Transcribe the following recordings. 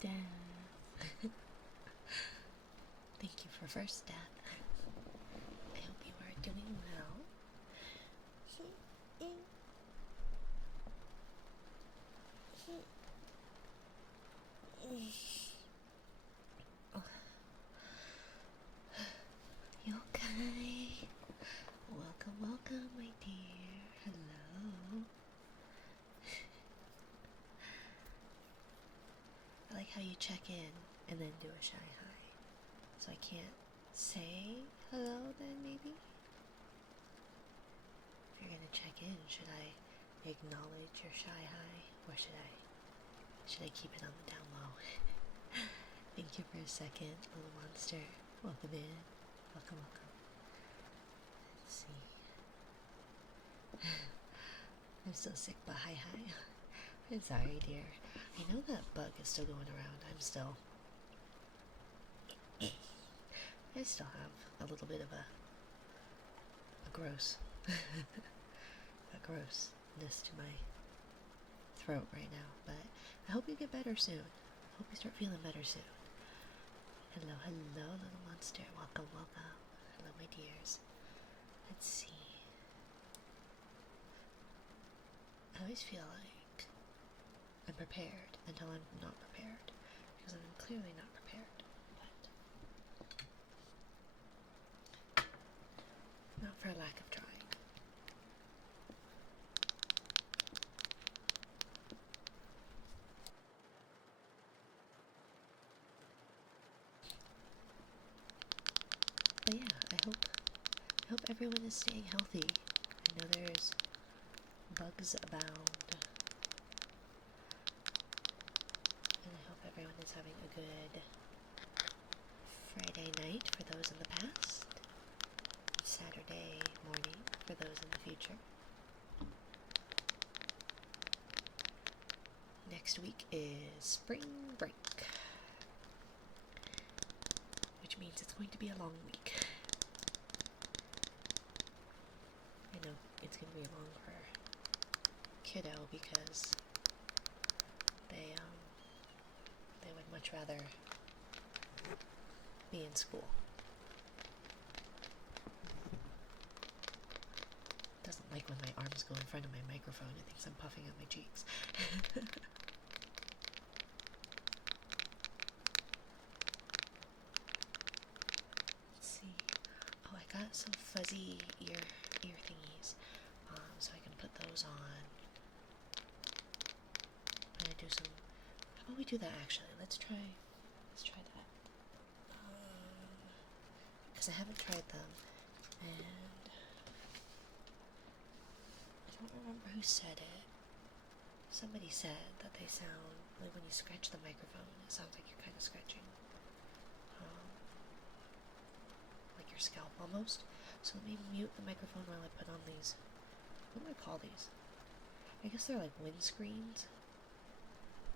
death. Thank you for first death. I hope you are doing well. You okay? Welcome, welcome, my dear. Hello. I like how you check in and then do a shy hi. So I can't say hello then, maybe? If you're gonna check in, should I acknowledge your shy hi? Or should I keep it on the down low? Thank you for a second, little monster. Welcome in. Welcome, welcome. Let's see. I'm so sick, but hi. I'm sorry, dear. I know that bug is still going around. I still have a little bit of a gross, a grossness to my throat right now, but I hope you get better soon. I hope you start feeling better soon. Hello, little monster. Welcome. Hello, my dears. Let's see. I always feel like I'm prepared until I'm not prepared, because I'm clearly not prepared. But not for a lack of trying. But yeah, I hope everyone is staying healthy. I know there's bugs abound, and I hope everyone is having a good Friday night for those in the past, Saturday morning for those in the future. Next week is spring break, which means it's going to be a long week. I know it's going to be long for kiddo because they would much rather be in school. Doesn't like when my arms go in front of my microphone. It thinks I'm puffing out my cheeks. Let's see. Oh, I got some fuzzy ear thingies, so I can put those on. I'm gonna do some. How about we do that actually? Let's try that. Because I haven't tried them, and I don't remember who said it. Somebody said that they sound like when you scratch the microphone, it sounds like you're kind of scratching, like your scalp almost. So let me mute the microphone while I put on these. What do I call these? I guess they're like windscreens,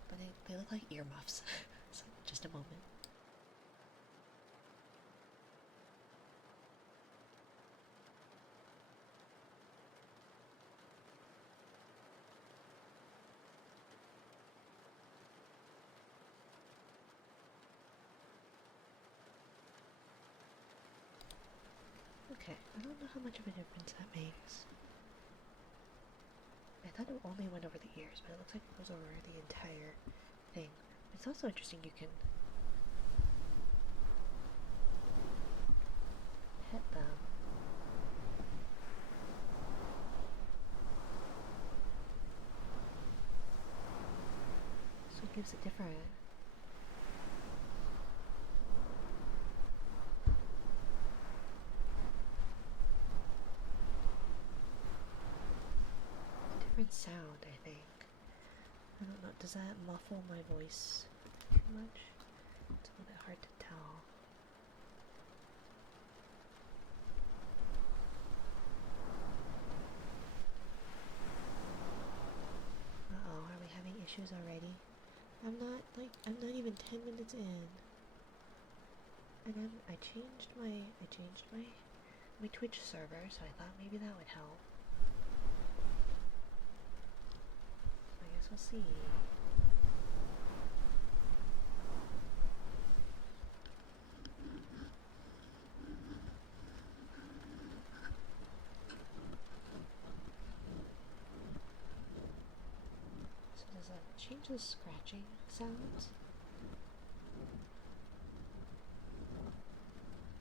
but they look like earmuffs. So just a moment. Okay, I don't know how much of a difference that makes. I thought it only went over the ears, but it looks like it goes over the entire thing. It's also interesting you can pet them. So it gives it different sound, I think. I don't know, does that muffle my voice too much? It's a little bit hard to tell. Uh-oh, are we having issues already? I'm not even 10 minutes in. And I changed my Twitch server, so I thought maybe that would help. I guess we'll see. change the scratching sounds?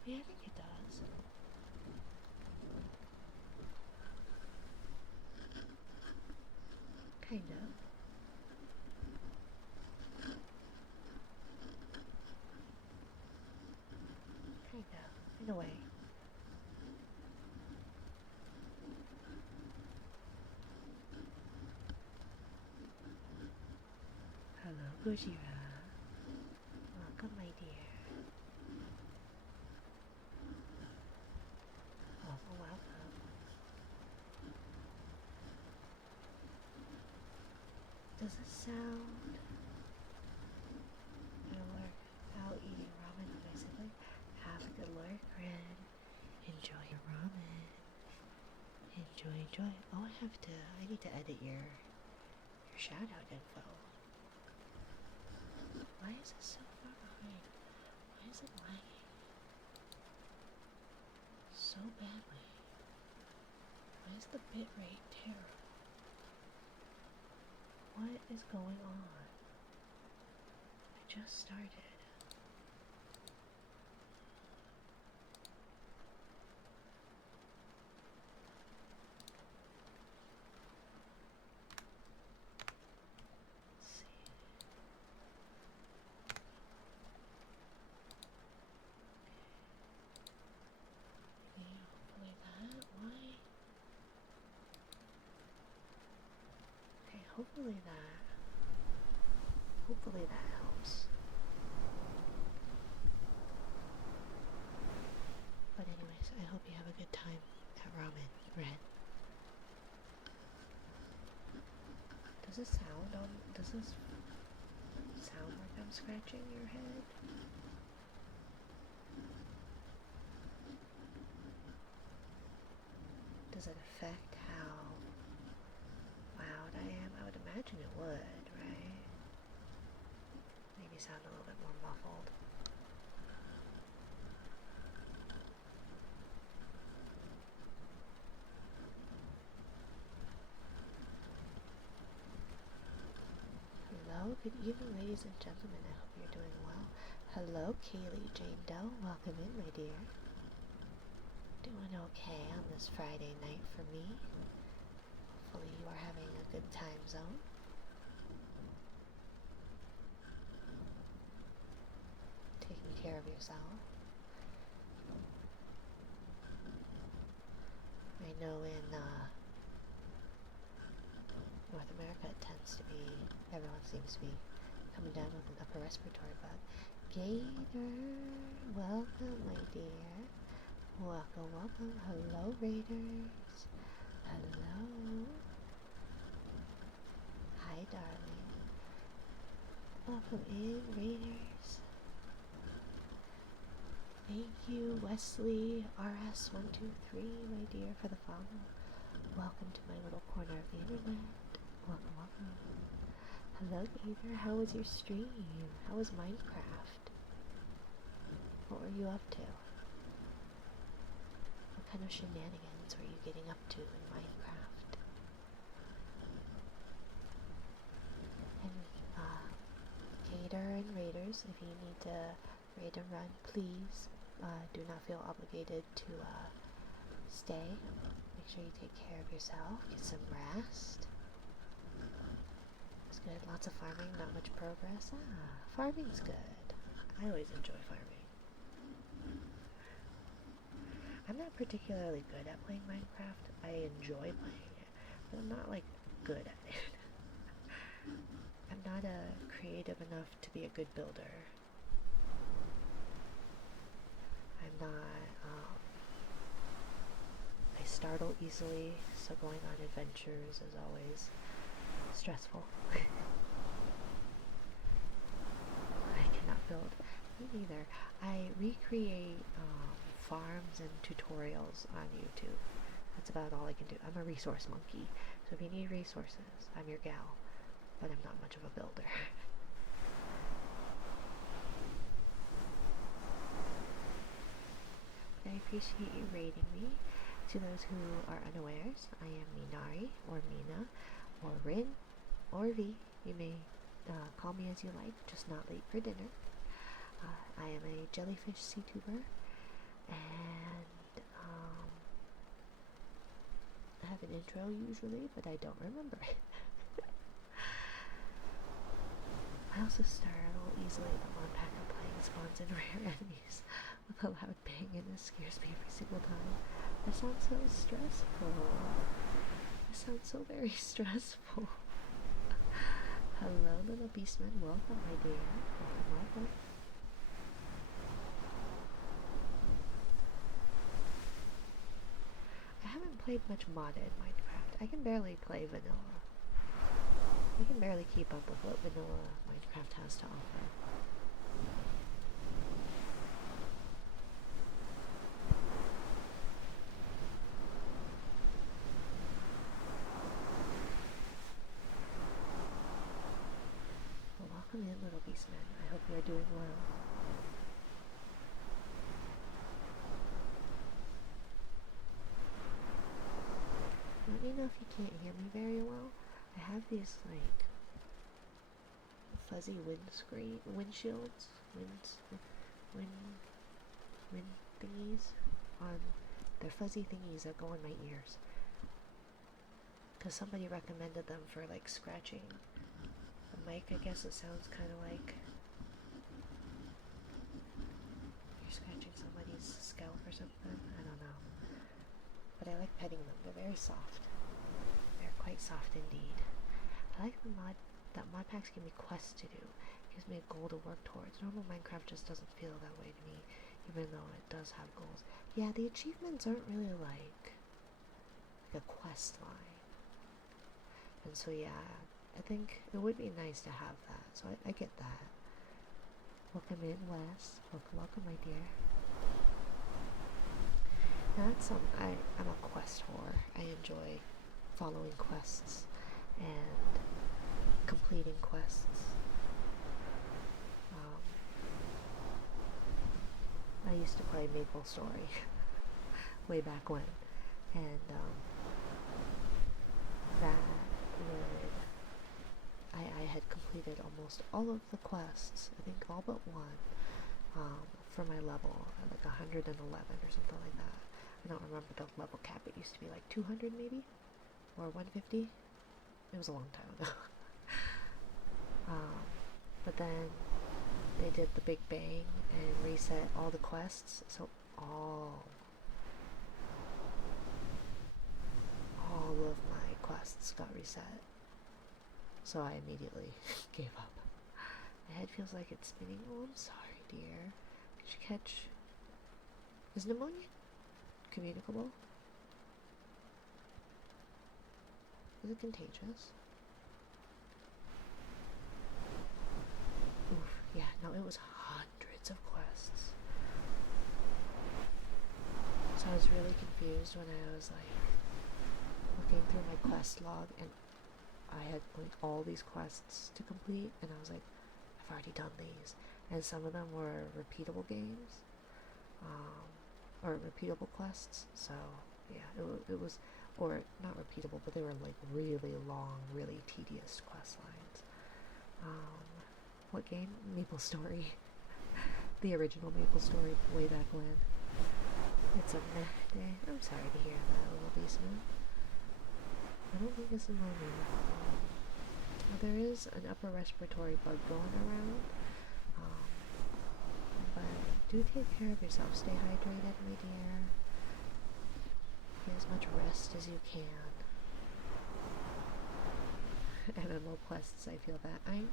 Yeah, I think it does. Kind of. Kind of. In a way. Hello, Gojira. Welcome, my dear. Welcome, welcome. Does it sound? I work out eating ramen with my sibling. Have a good lurk, Ren. Enjoy your ramen. Enjoy, enjoy. Oh, I need to edit your shout out info. Why is it so far behind? Why is it lagging so badly? Why is the bitrate terrible? What is going on? I just started. Let's see. Maybe hopefully that. Why? Okay, hopefully that helps. But anyways, I hope you have a good time at Ramen, Red. Does this sound like I'm scratching your head? Does it affect how loud I am? I would imagine it would, right? Maybe sound a little bit more muffled. Hello, good evening, ladies and gentlemen. I hope you're doing well. Hello, Kaylee Jane Doe. Welcome in, my dear. Doing okay on this Friday night for me. Hopefully you are having a good time zone. Taking care of yourself. I know in North America it tends to be, everyone seems to be coming down with an upper respiratory bug. Gator, welcome, my dear. Welcome, welcome. Hello, Raiders. Hello. Hi, darling. Welcome in, Raiders. Thank you, Wesley RS123, my dear, for the follow. Welcome to my little corner of the internet. Welcome, welcome. Hello, Gator. How was your stream? How was Minecraft? What were you up to? What kind of shenanigans were you getting up to in Minecraft? And Gator and Raiders, if you need to raid and run, please do not feel obligated to stay. Make sure you take care of yourself, get some rest. It's good, lots of farming, not much progress. Farming's good. I always enjoy farming. I'm not particularly good at playing Minecraft. I enjoy playing it, but I'm not like good at it. I'm not creative enough to be a good builder. I'm not, I startle easily, so going on adventures is always stressful. I cannot build. Me neither. I recreate farms and tutorials on YouTube. That's about all I can do. I'm a resource monkey, so if you need resources, I'm your gal, but I'm not much of a builder. I appreciate you rating me. To those who are unawares, I am Minari, or Mina, or Rin, or V. You may call me as you like, just not late for dinner. I am a jellyfish CTuber, and I have an intro usually, but I don't remember it. I also stir a little easily the one pack I'm playing spawns in rare enemies with a loud bang, and it scares me every single time. That sounds so stressful. It sounds so very stressful. Hello, little beastman. Welcome, my dear. Welcome, welcome. I haven't played much modded Minecraft. I can barely play vanilla. I can barely keep up with what vanilla Minecraft has to offer. Well, welcome in, little beastman. I hope you are doing well. Let me know if you can't hear me very well. I have these like fuzzy windshields, wind thingies on. They're fuzzy thingies that go on my ears. Because somebody recommended them for like scratching the mic. I guess it sounds kind of like you're scratching somebody's scalp or something. I don't know. But I like petting them. They're very soft. They're quite soft indeed. I like that mod packs give me quests to do. It gives me a goal to work towards. Normal Minecraft just doesn't feel that way to me, even though it does have goals. Yeah, the achievements aren't really like a quest line. And so yeah, I think it would be nice to have that. So I get that. Welcome in, Wes. Welcome, my dear. I'm a quest whore. I enjoy following quests and completing quests. I used to play MapleStory way back when, and I had completed almost all of the quests, I think all but one, for my level, like 111 or something like that. I don't remember the level cap. It used to be like 200 maybe, or 150. It was a long time ago. But then they did the Big Bang and reset all the quests, so all of my quests got reset. So I immediately gave up. My head feels like it's spinning. Oh, I'm sorry, dear. Did you catch... Is pneumonia communicable? Is it contagious? Oof, yeah, no, it was hundreds of quests. So I was really confused when I was like looking through my quest log, and I had like all these quests to complete, and I was like, I've already done these. And some of them were repeatable games, or repeatable quests, so yeah, it was, or not repeatable, but they were like really long, really tedious quest lines. What game? MapleStory. The original MapleStory way back when. It's a meh day. I'm sorry to hear that, little beastman. I don't think it's pneumonia. There is an upper respiratory bug going around, but do take care of yourself. Stay hydrated, my dear. Get as much rest as you can. MMO quests, I feel that. I know.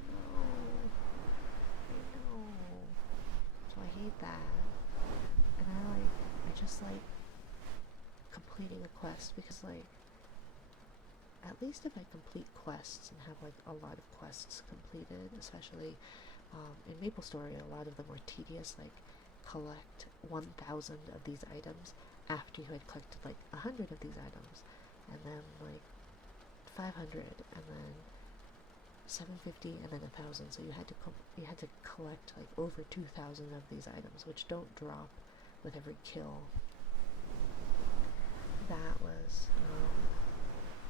So I hate that. And I just like completing a quest, because like, at least if I complete quests and have like a lot of quests completed, especially in MapleStory, a lot of them were tedious, like collect 1,000 of these items after you had collected like 100 of these items, and then like 500, and then 750, and then 1,000. So you had to collect like over 2,000 of these items, which don't drop with every kill. That was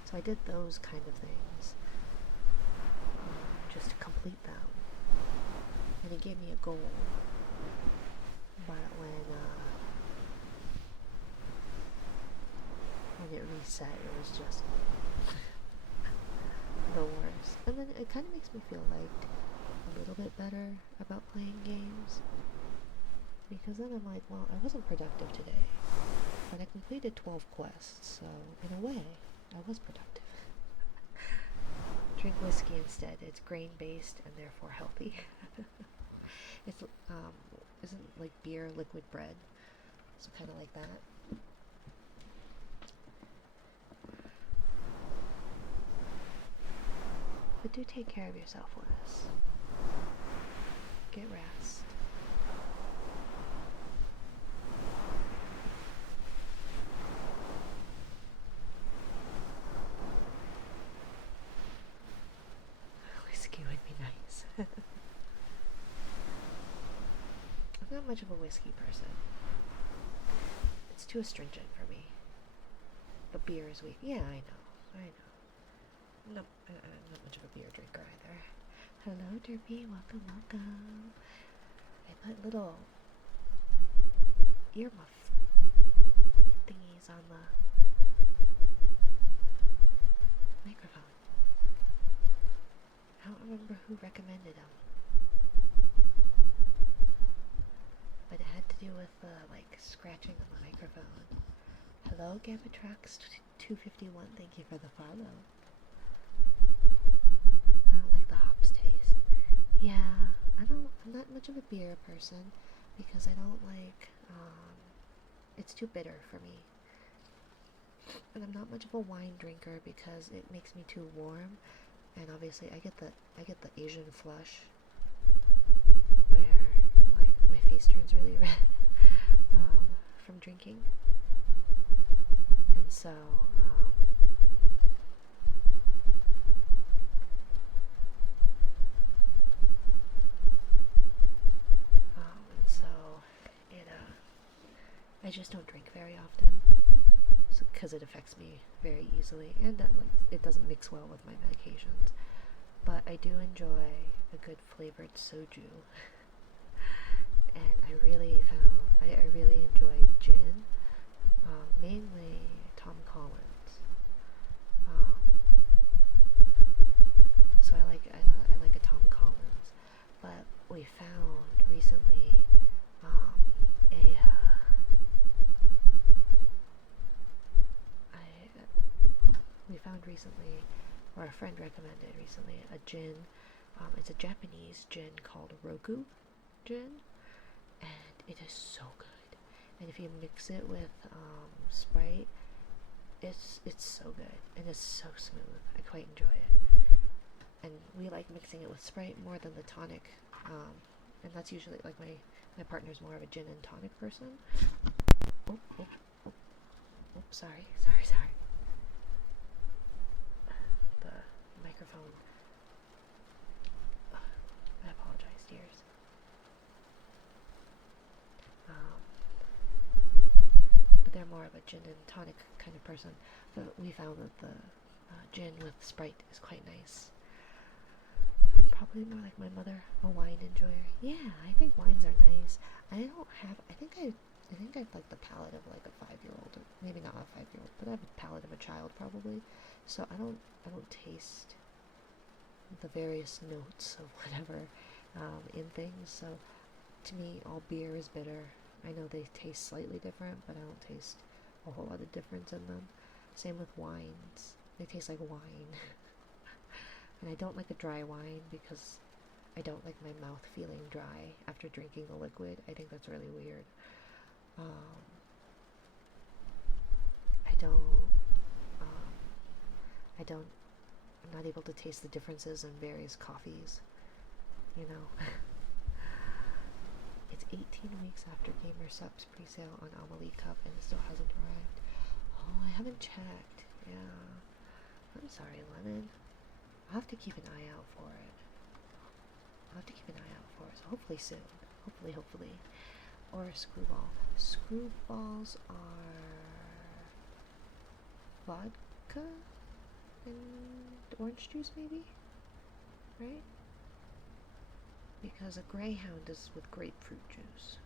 so I did those kind of things. just to complete them. And it gave me a goal. But when it reset, it was just the worst. And then it kind of makes me feel like a little bit better about playing games, because then I'm like, well, I wasn't productive today, but I completed 12 quests, so in a way, I was productive. Drink whiskey instead. It's grain-based and therefore healthy. It's isn't like beer liquid bread? It's kind of like that. But do take care of yourself, Liz. Get rest. Whiskey would be nice. I'm not much of a whiskey person. It's too astringent for me. But beer is weak. Yeah, I know. I'm not much of a beer drinker either. Hello, Derpy. Welcome. I put little earmuff thingies on the microphone. I don't remember who recommended them. But it had to do with scratching on the microphone. Hello, Gabatrax251. Thank you for the follow. I don't like the hops taste. Yeah, I'm not much of a beer person because I don't like, it's too bitter for me. And I'm not much of a wine drinker because it makes me too warm, and obviously I get the Asian flush where like my face turns really red from drinking. And so I just don't drink very often because it affects me very easily, and it doesn't mix well with my medications. But I do enjoy a good flavored soju, and I really enjoy gin, mainly Tom Collins. So I like a Tom Collins, but we found recently or a friend recommended recently, a gin. It's a Japanese gin called Roku gin, and it is so good. And if you mix it with Sprite, it's so good and it's so smooth. I quite enjoy it. And we like mixing it with Sprite more than the tonic. And that's usually like my partner's more of a gin and tonic person. Sorry. The microphone. I apologize, dears. But they're more of a gin and tonic kind of person. But we found that the gin with Sprite is quite nice. I'm probably more like my mother, a wine enjoyer. Yeah, I think wines are nice. I think I've like the palate of like a 5-year-old, or maybe not a 5-year-old, but I have a palate of a child probably. So I don't taste the various notes of whatever in things. So to me, all beer is bitter. I know they taste slightly different, but I don't taste a whole lot of difference in them. Same with wines. They taste like wine. And I don't like a dry wine because I don't like my mouth feeling dry after drinking the liquid. I think that's really weird. I'm not able to taste the differences in various coffees, you know. It's 18 weeks after Gamer Supps pre-sale on Amelie Cup and it still hasn't arrived. Oh, I haven't checked. Yeah. I'm sorry, Lemon. I'll have to keep an eye out for it. So hopefully soon. Hopefully. Or a screwball. Screwballs are vodka and orange juice, maybe? Right? because a Greyhound is with grapefruit juice.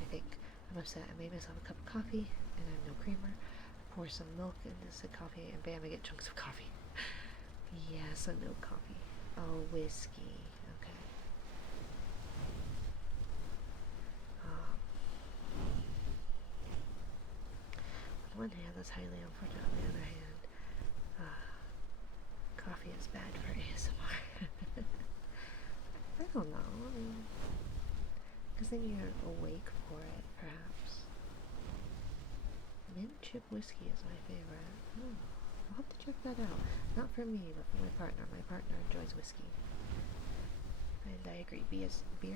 I think I'm upset. I made myself a cup of coffee and I have no creamer. Pour some milk in this coffee and bam, I get chunks of coffee. Yeah, so no coffee. Oh, whiskey. Okay. On one hand, that's highly unfortunate. On the other hand, coffee is bad for ASMR. I don't know. I mean, because then you're awake for it, perhaps. Mint chip whiskey is my favorite. Oh, I'll have to check that out. Not for me, but for my partner. My partner enjoys whiskey. And I agree, beer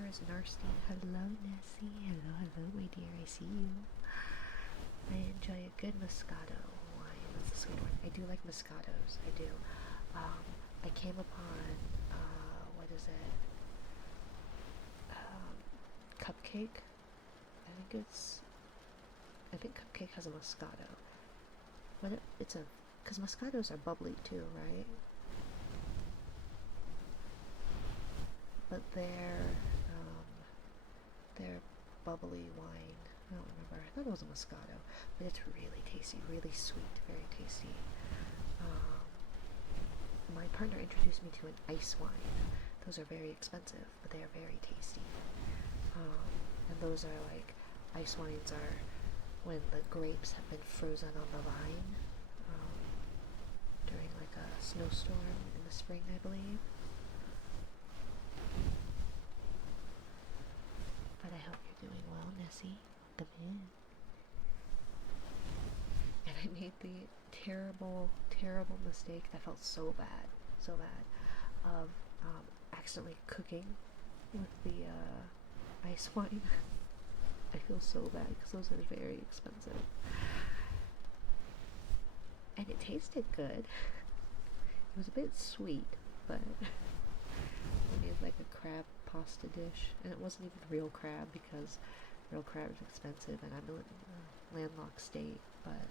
is nasty. Hello, Nessie. Hello, my dear. I see you. I enjoy a good Moscato wine. That's a sweet one. I do like Moscatos. I do. I came upon, what is it? Cupcake. I think Cupcake has a Moscato. Because Moscatos are bubbly too, right? But their bubbly wine, I don't remember. I thought it was a Moscato, but it's really tasty, really sweet, very tasty. My partner introduced me to an ice wine. Those are very expensive, but they are very tasty. And those are like, ice wines are when the grapes have been frozen on the vine during like a snowstorm in the spring, I believe. But I hope you're doing well, Nessie. Come in. And I made the terrible, terrible mistake. I felt so bad, of accidentally cooking with the ice wine. I feel so bad because those are very expensive. And it tasted good. It was a bit sweet, but I made like a crab pasta dish, and it wasn't even real crab because real crab is expensive, and I'm in a landlocked state. But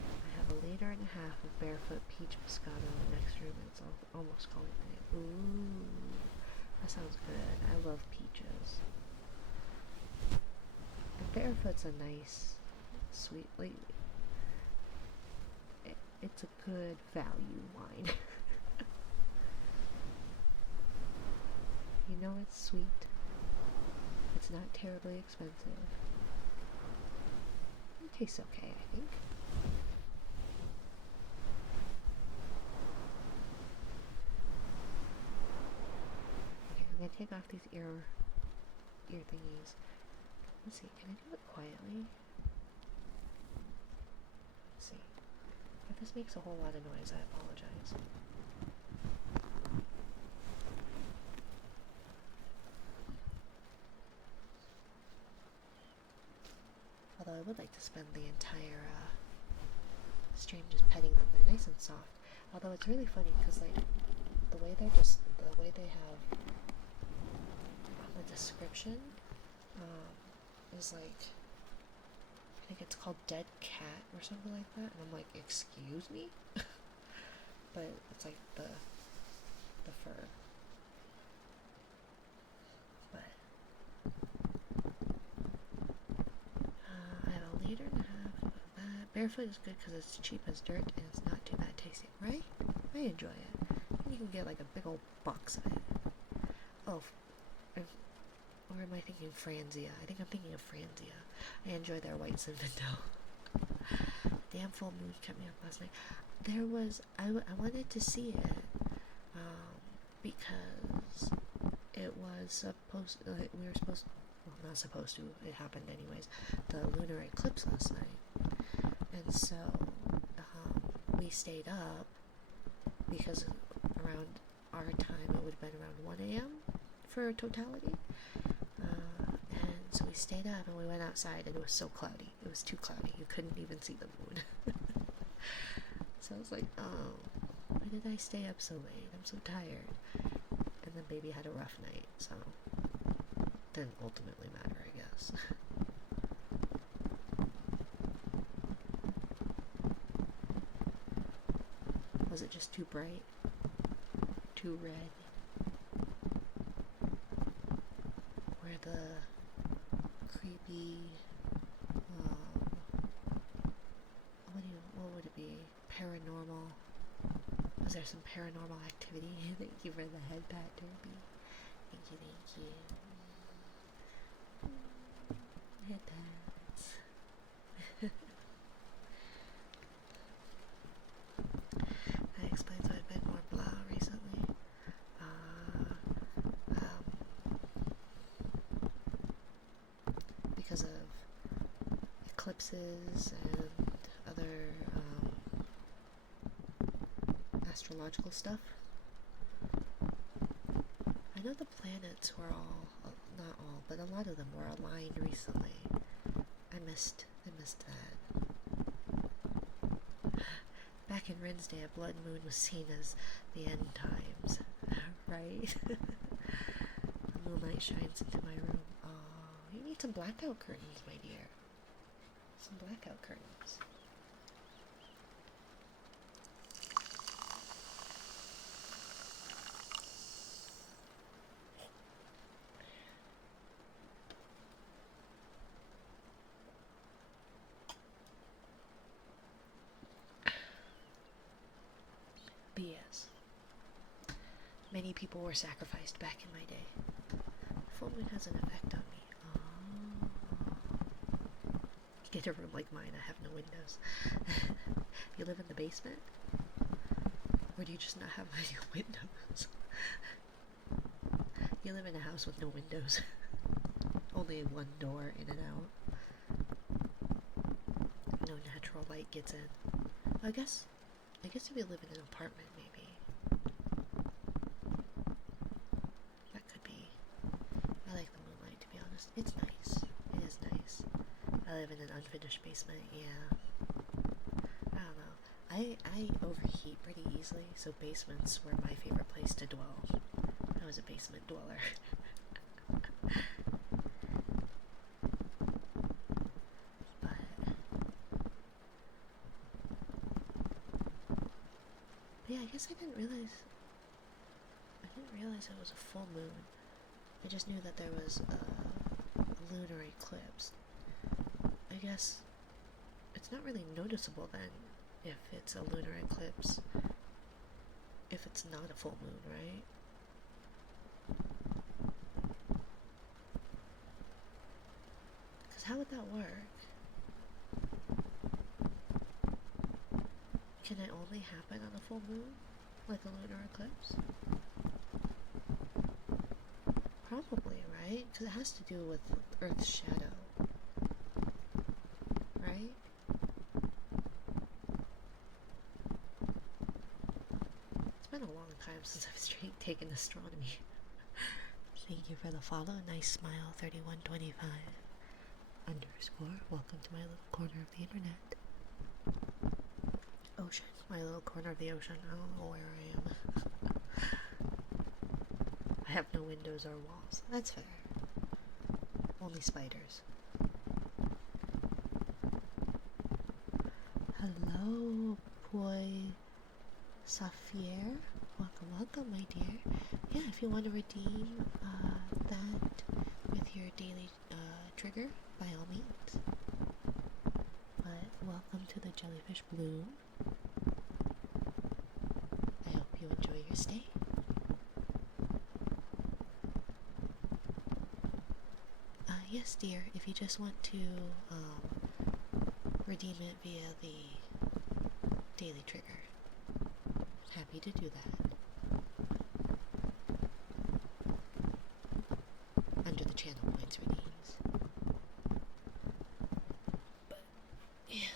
I have a liter and a half of Barefoot Peach Moscato in the next room, and it's almost calling my name. Ooh, that sounds good. I love peaches. And Barefoot's a nice, sweet, like, it's a good value wine. You know, it's sweet. It's not terribly expensive. It tastes okay, I think. Okay, I'm gonna take off these ear thingies. Let's see, can I do it quietly? Let's see. If this makes a whole lot of noise, I apologize. Although I would like to spend the entire stream just petting them. They're nice and soft. Although it's really funny because like the way they have the description is like, I think it's called dead cat or something like that, and I'm like, excuse me? But it's like the fur. But I have a liter and a half of that. Barefoot is good because it's cheap as dirt and it's not too bad tasting, right? I enjoy it. And you can get like a big old box of it. Oh, or am I thinking Franzia? I think I'm thinking of Franzia. I enjoy their white Zinfandel. Damn full moon kept me up last night. I wanted to see it because it was supposed, we were supposed, well, not supposed to, it happened anyways, the lunar eclipse last night. And so we stayed up because around our time it would have been around 1 a.m. for totality. And so we stayed up and we went outside and it was so cloudy. It was too cloudy. You couldn't even see the moon. So I was like, oh, why did I stay up so late? I'm so tired. And then baby had a rough night, so didn't ultimately matter, I guess. Was it just too bright? too red. Where the creepy, what would it be? Paranormal. Was there some paranormal activity? Thank you for the head pat, Derby. Thank you, thank you. Head pats. That explains why I've been more blah recently. Because of eclipses and other astrological stuff. I know the planets were all, not all, but a lot of them were aligned recently. I missed that. Back in Rinsday, a blood moon was seen as the end times, right? The moonlight shines into my room. Oh, you need some blackout curtains, my dear. Some blackout curtains. BS. Many people were sacrificed back in my day. The full moon has an effect on me. Oh. Get a room like mine, I have no windows. You live in the basement? Or do you just not have any windows? You live in a house with no windows. Only one door in and out. No natural light gets in. I guess if you live in an apartment, maybe. That could be. I like the moonlight, to be honest. It's nice. It is nice. I live in an unfinished basement, yeah. I don't know. I overheat pretty easily, so basements were my favorite place to dwell. I was a basement dweller. Yeah, I guess I didn't realize it was a full moon. I just knew that there was a lunar eclipse. I guess it's not really noticeable then if it's a lunar eclipse, if it's not a full moon, right? Because how would that work? Can it only happen on a full moon? Like a lunar eclipse? Probably, right? Because it has to do with Earth's shadow. Right? It's been a long time since I've straight taken astronomy. Thank you for the follow. Nice smile, 3125 _ Welcome to my little corner of the internet. Ocean. My little corner of the ocean. I don't know where I am. I have no windows or walls. That's fair. Only spiders. Hello, Poi Safier. Welcome, my dear. Yeah, if you want to redeem that with your daily trigger, by all means. But welcome to the Jellyfish Bloom. I hope you enjoy your stay. Yes, dear, if you just want to redeem it via the daily trigger, happy to do that. Under the channel points redeems. But, yeah.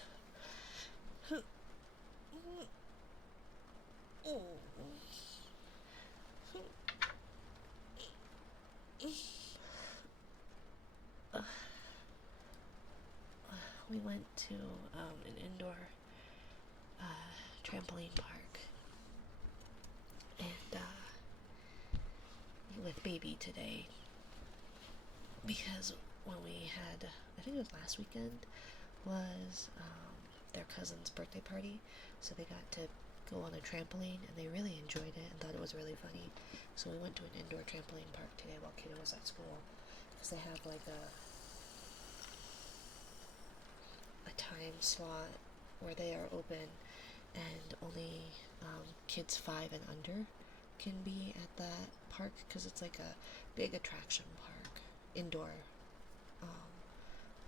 We went to an indoor trampoline park, and with baby today, because when we had, I think it was last weekend, was their cousin's birthday party, so they got to go on a trampoline, and they really enjoyed it and thought it was really funny. So we went to an indoor trampoline park today while Kiddo was at school, because they have like a time slot where they are open, and only kids 5 and under can be at that park, because it's like a big attraction park, indoor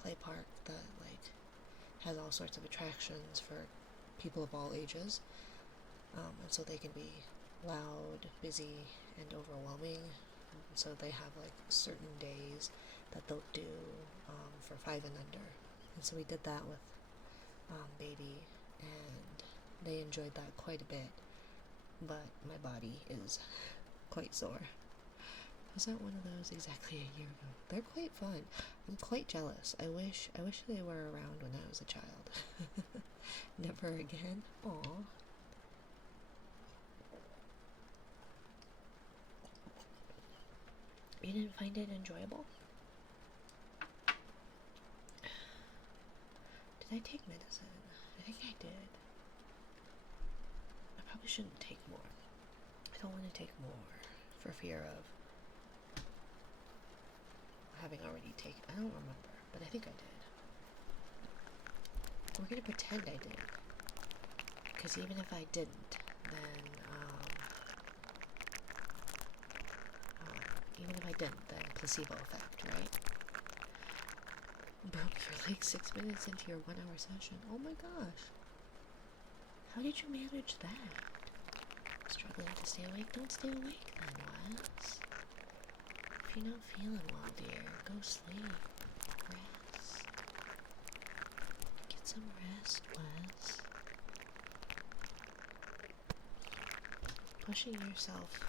play park that like has all sorts of attractions for people of all ages, and so they can be loud, busy, and overwhelming. And so they have like certain days that they'll do for 5 and under, and so we did that with baby, and they enjoyed that quite a bit, but my body is quite sore. Was that one of those exactly a year ago? They're quite fun. I'm quite jealous. I wish they were around when I was a child. Never again. Aw. You didn't find it enjoyable? Did I take medicine? I think I did. I probably shouldn't take more. I don't want to take more for fear of having already taken. I don't remember, but I think I did. We're gonna pretend I did, because even if I didn't, then placebo effect, right? Broke your leg 6 minutes into your 1 hour session. Oh my gosh. How did you manage that? Struggling to stay awake? Don't stay awake then, Wes. If you're not feeling well, dear, go sleep. Rest. Get some rest, Wes. Pushing yourself.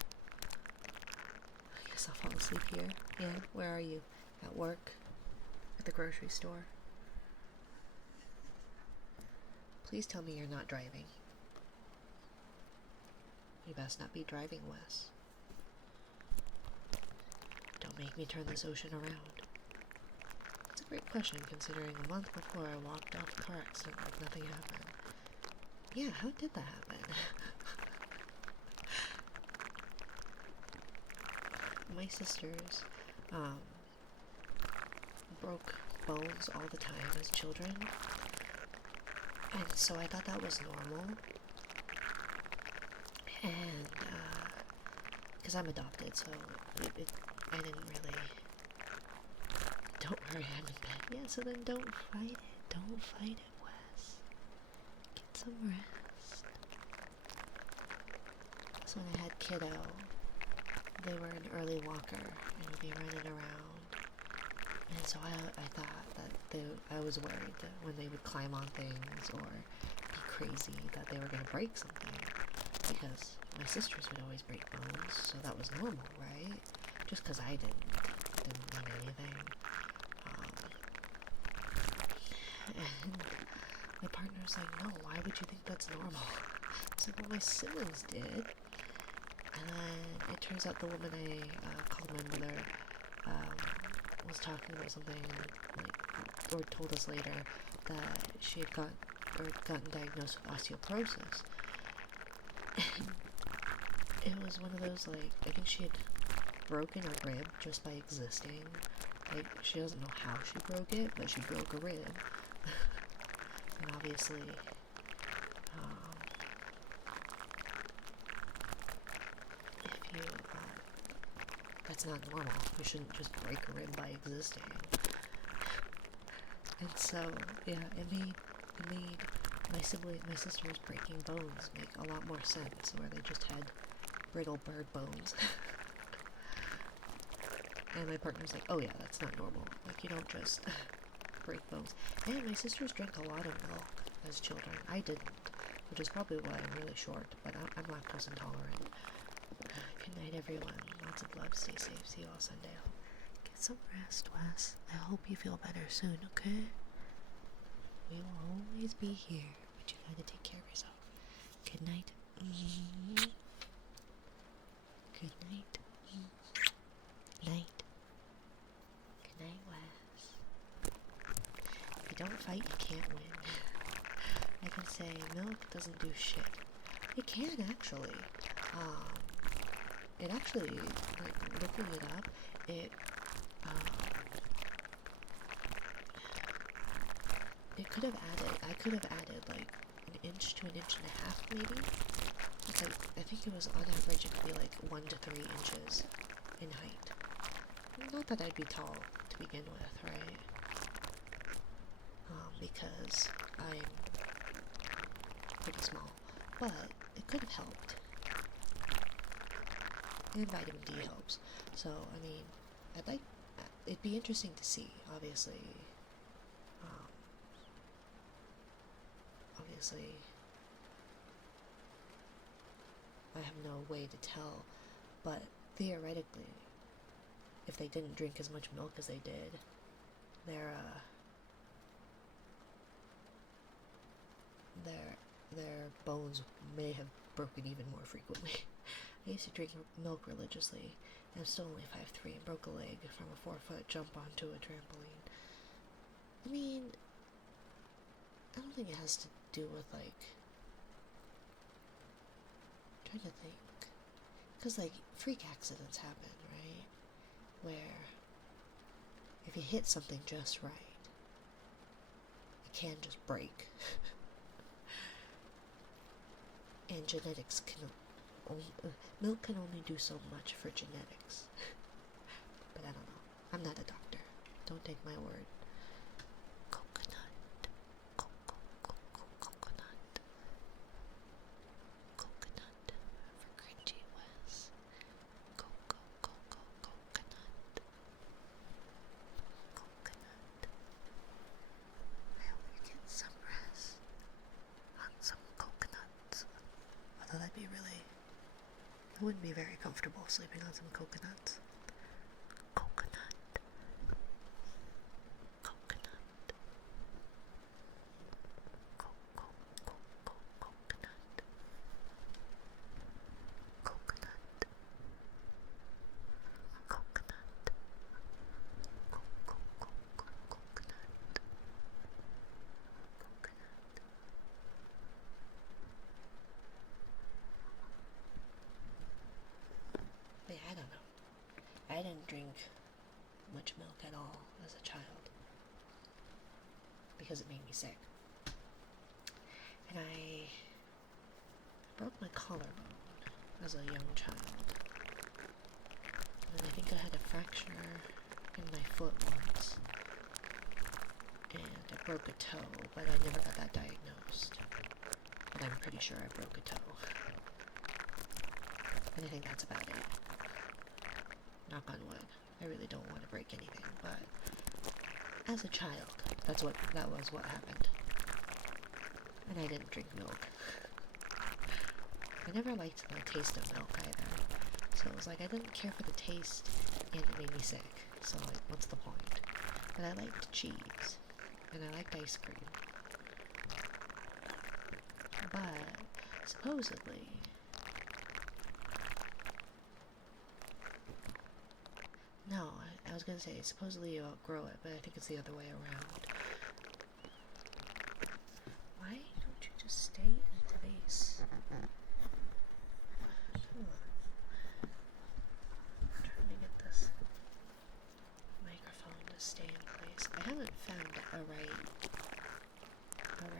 I guess I'll fall asleep here. Yeah, where are you? At work? At the grocery store? Please tell me you're not driving. You best not be driving, Wes. Don't make me turn this ocean around. It's a great question, considering a month before I walked off a car accident like nothing happened. Yeah, how did that happen? My sisters broke bones all the time as children, and so I thought that was normal. And because I'm adopted, so I didn't really. Don't worry, I'm in bed. Yeah, so then don't fight it. Don't fight it, Wes. Get some rest. So when I had Kiddo, they were an early walker and would be running around. And so I thought that I was worried that when they would climb on things or be crazy that they were going to break something. Because my sisters would always break bones, so that was normal, right? Just because I didn't mean anything. And my partner was like, no, why would you think that's normal? I was like, well, my siblings did. And then it turns out the woman I called my mother was talking about something, like, or told us later that she had gotten diagnosed with osteoporosis. And it was one of those, like, I think she had broken a rib just by existing. Like, she doesn't know how she broke it, but she broke a rib. And obviously, if you, that's not normal. You shouldn't just break a rib by existing. And so, yeah, it made my sisters breaking bones make a lot more sense, where they just had brittle bird bones. And my partner's like, oh yeah, that's not normal. Like, you don't just break bones. And my sisters drank a lot of milk as children. I didn't, which is probably why I'm really short, but I'm lactose intolerant. Good night, everyone. Lots of love. Stay safe. See you all Sunday. Get some rest, Wes. I hope you feel better soon, okay? We will always be here, but you gotta take care of yourself. Good night. Good night. Night. Good night, Wes. If you don't fight, you can't win. I can say milk doesn't do shit. It can actually. Um, it actually, like, looking it up, it could have added, I could have added like an inch to an inch and a half maybe. It's like, I think it was on average it could be like 1 to 3 inches in height. Not that I'd be tall to begin with, right? Because I'm pretty small, but it could have helped. And vitamin D helps. So, I mean, it'd be interesting to see, obviously. Obviously, I have no way to tell, but theoretically, if they didn't drink as much milk as they did, their bones may have broken even more frequently. I used to drink milk religiously, and I'm still only 5'3" and broke a leg from a 4-foot jump onto a trampoline. I mean, I don't think it has to do with, like, I'm trying to think, because, like, freak accidents happen, right? Where if you hit something just right, it can just break. And genetics milk can only do so much for genetics. But I don't know. I'm not a doctor. Don't take my word. Coconut. Coconut. Coconut for cringy Wes. Coconut. Coconut. I hope you get some rest on some coconuts. Although that'd be really, I wouldn't be very comfortable sleeping on some coconuts. Coconut. Coconut. Coconut. Coconut. Coconut. Coconut. But yeah, I don't know. I didn't drink much milk at all as a child because it made me sick. And I broke my collarbone as a young child. And I think I had a fracture in my foot once. And I broke a toe, but I never got that diagnosed. But I'm pretty sure I broke a toe. And I think that's about it. Knock on wood. I really don't want to break anything, but as a child, that was what happened. And I didn't drink milk. I never liked the taste of milk either. So it was like I didn't care for the taste and it made me sick. So like, what's the point? But I liked cheese. And I liked ice cream. But supposedly no, I was gonna say supposedly you outgrow it, but I think it's the other way around. Why don't you just stay in place? Come on. I'm trying to get this microphone to stay in place. I haven't found a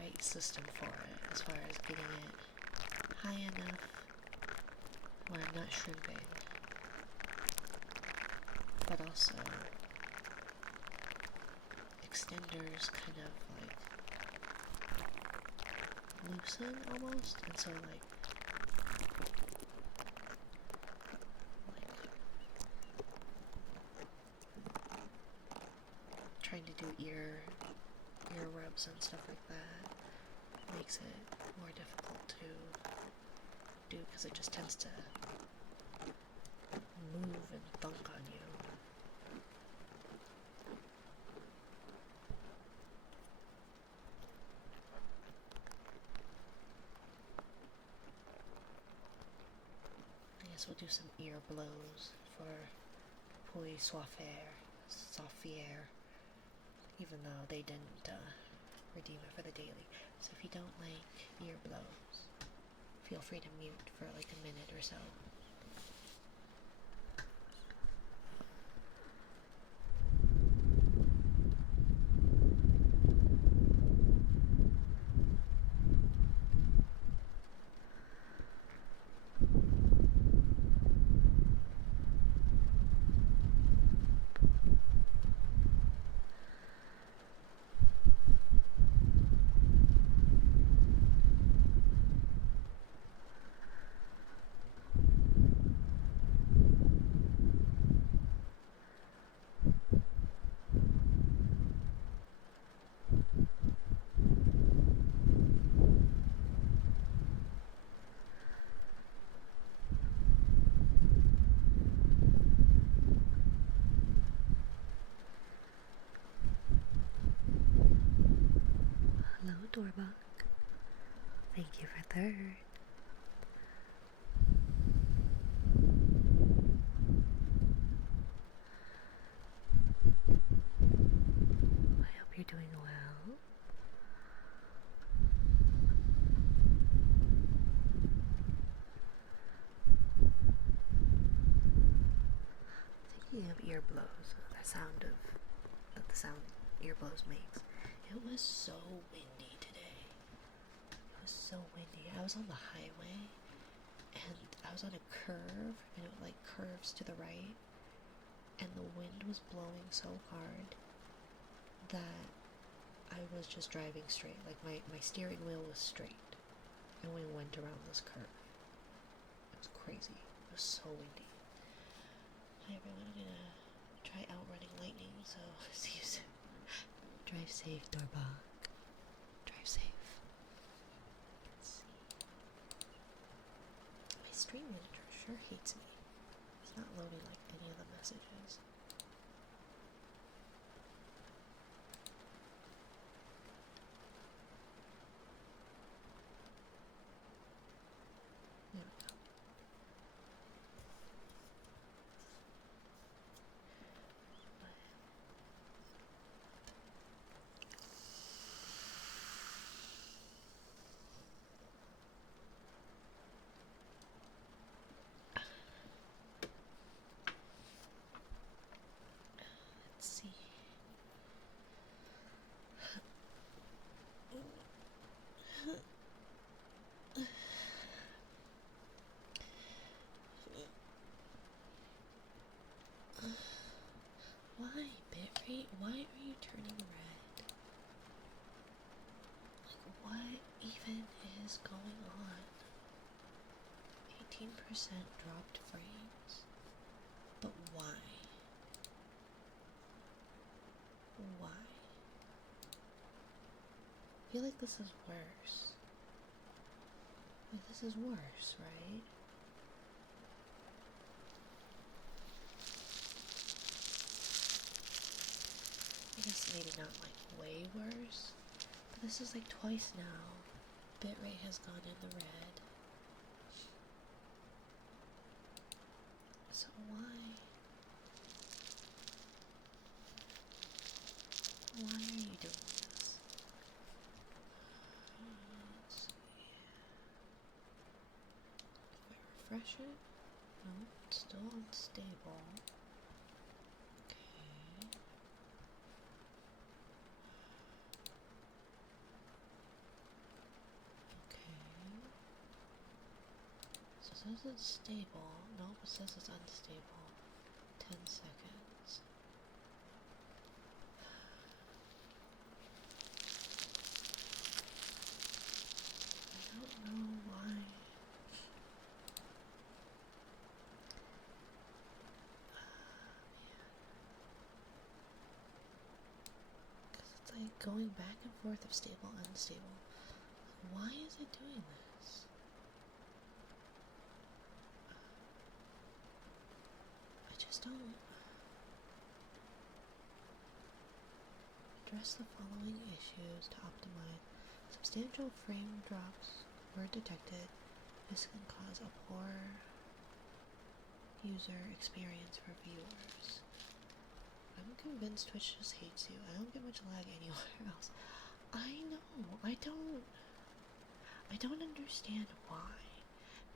right system for it as far as getting it high enough where I'm not shrimping, but also extenders kind of like loosen almost, and so like trying to do ear rubs and stuff like that makes it more difficult to do because it just tends to move and thunk on you. I guess we'll do some ear blows for Puy Saufier, even though they didn't redeem it for the daily. So if you don't like ear blows feel free to mute for like a minute or so. Hello, Dorbuck. Thank you for third. I hope you're doing well. Speaking of ear blows, the sound ear blows makes. It was so windy today. It was so windy. I was on the highway and I was on a curve and it like curves to the right and the wind was blowing so hard that I was just driving straight. Like my steering wheel was straight and we went around this curve. It was crazy. It was so windy. Hi everyone, I'm gonna try outrunning lightning, so see you soon. Drive safe, Dorbuck. Drive safe. Let's see. My stream manager sure hates me. It's not loading like any of the messages. There we go. Let's see. Why, Bitrate? Why are you turning red? Like, what even is going on? 18% dropped frames. But why? Why? I feel like this is worse. Like, this is worse, right? I guess maybe not like way worse, but this is like twice now. Bitrate has gone in the red. So why? Why are you doing this? Let's see. If I refresh it, no, it's still unstable. Okay. Okay. So it says it's stable. Nope, it says it's unstable. 10 seconds. I don't know why. Because it's like going back and forth of stable, unstable. Why is it doing this? I just don't. Address the following issues to optimize. Substantial frame drops were detected. This can cause a poor user experience for viewers. I'm convinced Twitch just hates you. I don't get much lag anywhere else. I know. I don't understand why.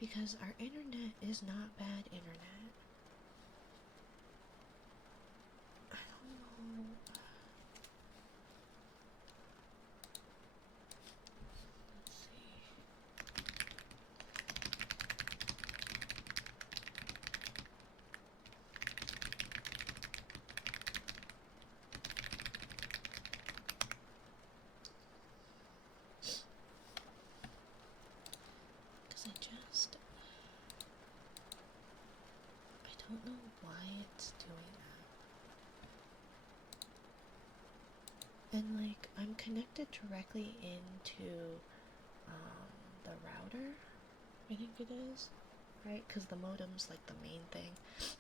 because our internet is not bad internet. I don't know. Let's see. Because I don't know why it's doing that. And like, I'm connected directly into the router, I think it is, right? Because the modem's like the main thing,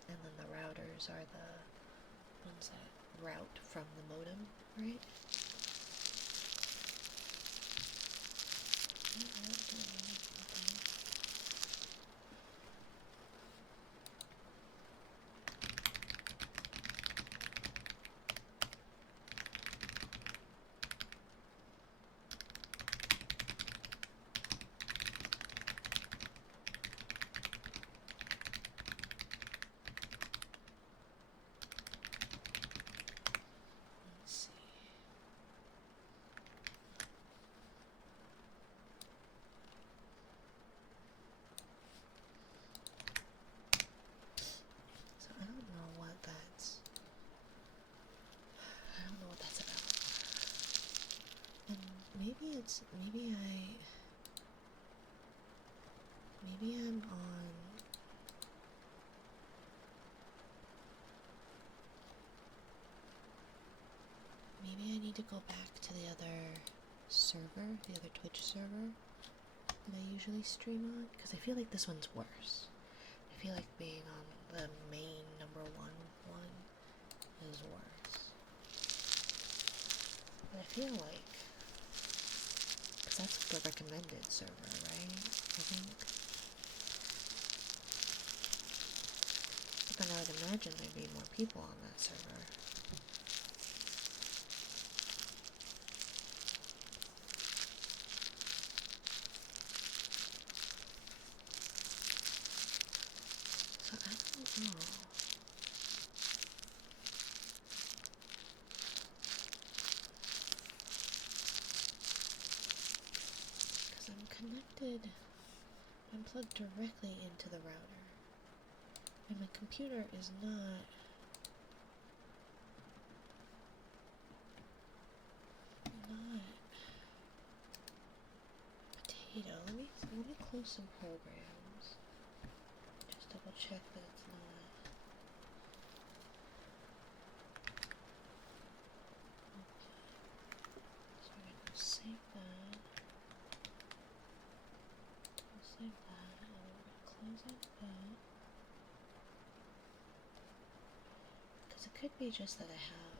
and then the routers are the ones that route from the modem, right? Let's see. So I don't know what that's about. And maybe I'm on, maybe I need to go back to the other server, the other Twitch server that I usually stream on, because I feel like this one's worse. I feel like being on the main number one is worse. But I feel like, because that's the recommended server, right? I think. But then I would imagine there'd be more people on that server. So I don't know. Because I'm connected, I'm plugged directly into the router. And my computer is not potato. Let me close some programs. Just double check that it's not. Okay. So we're gonna save that. We'll save that, and we're gonna close out that. Because it could be just that I have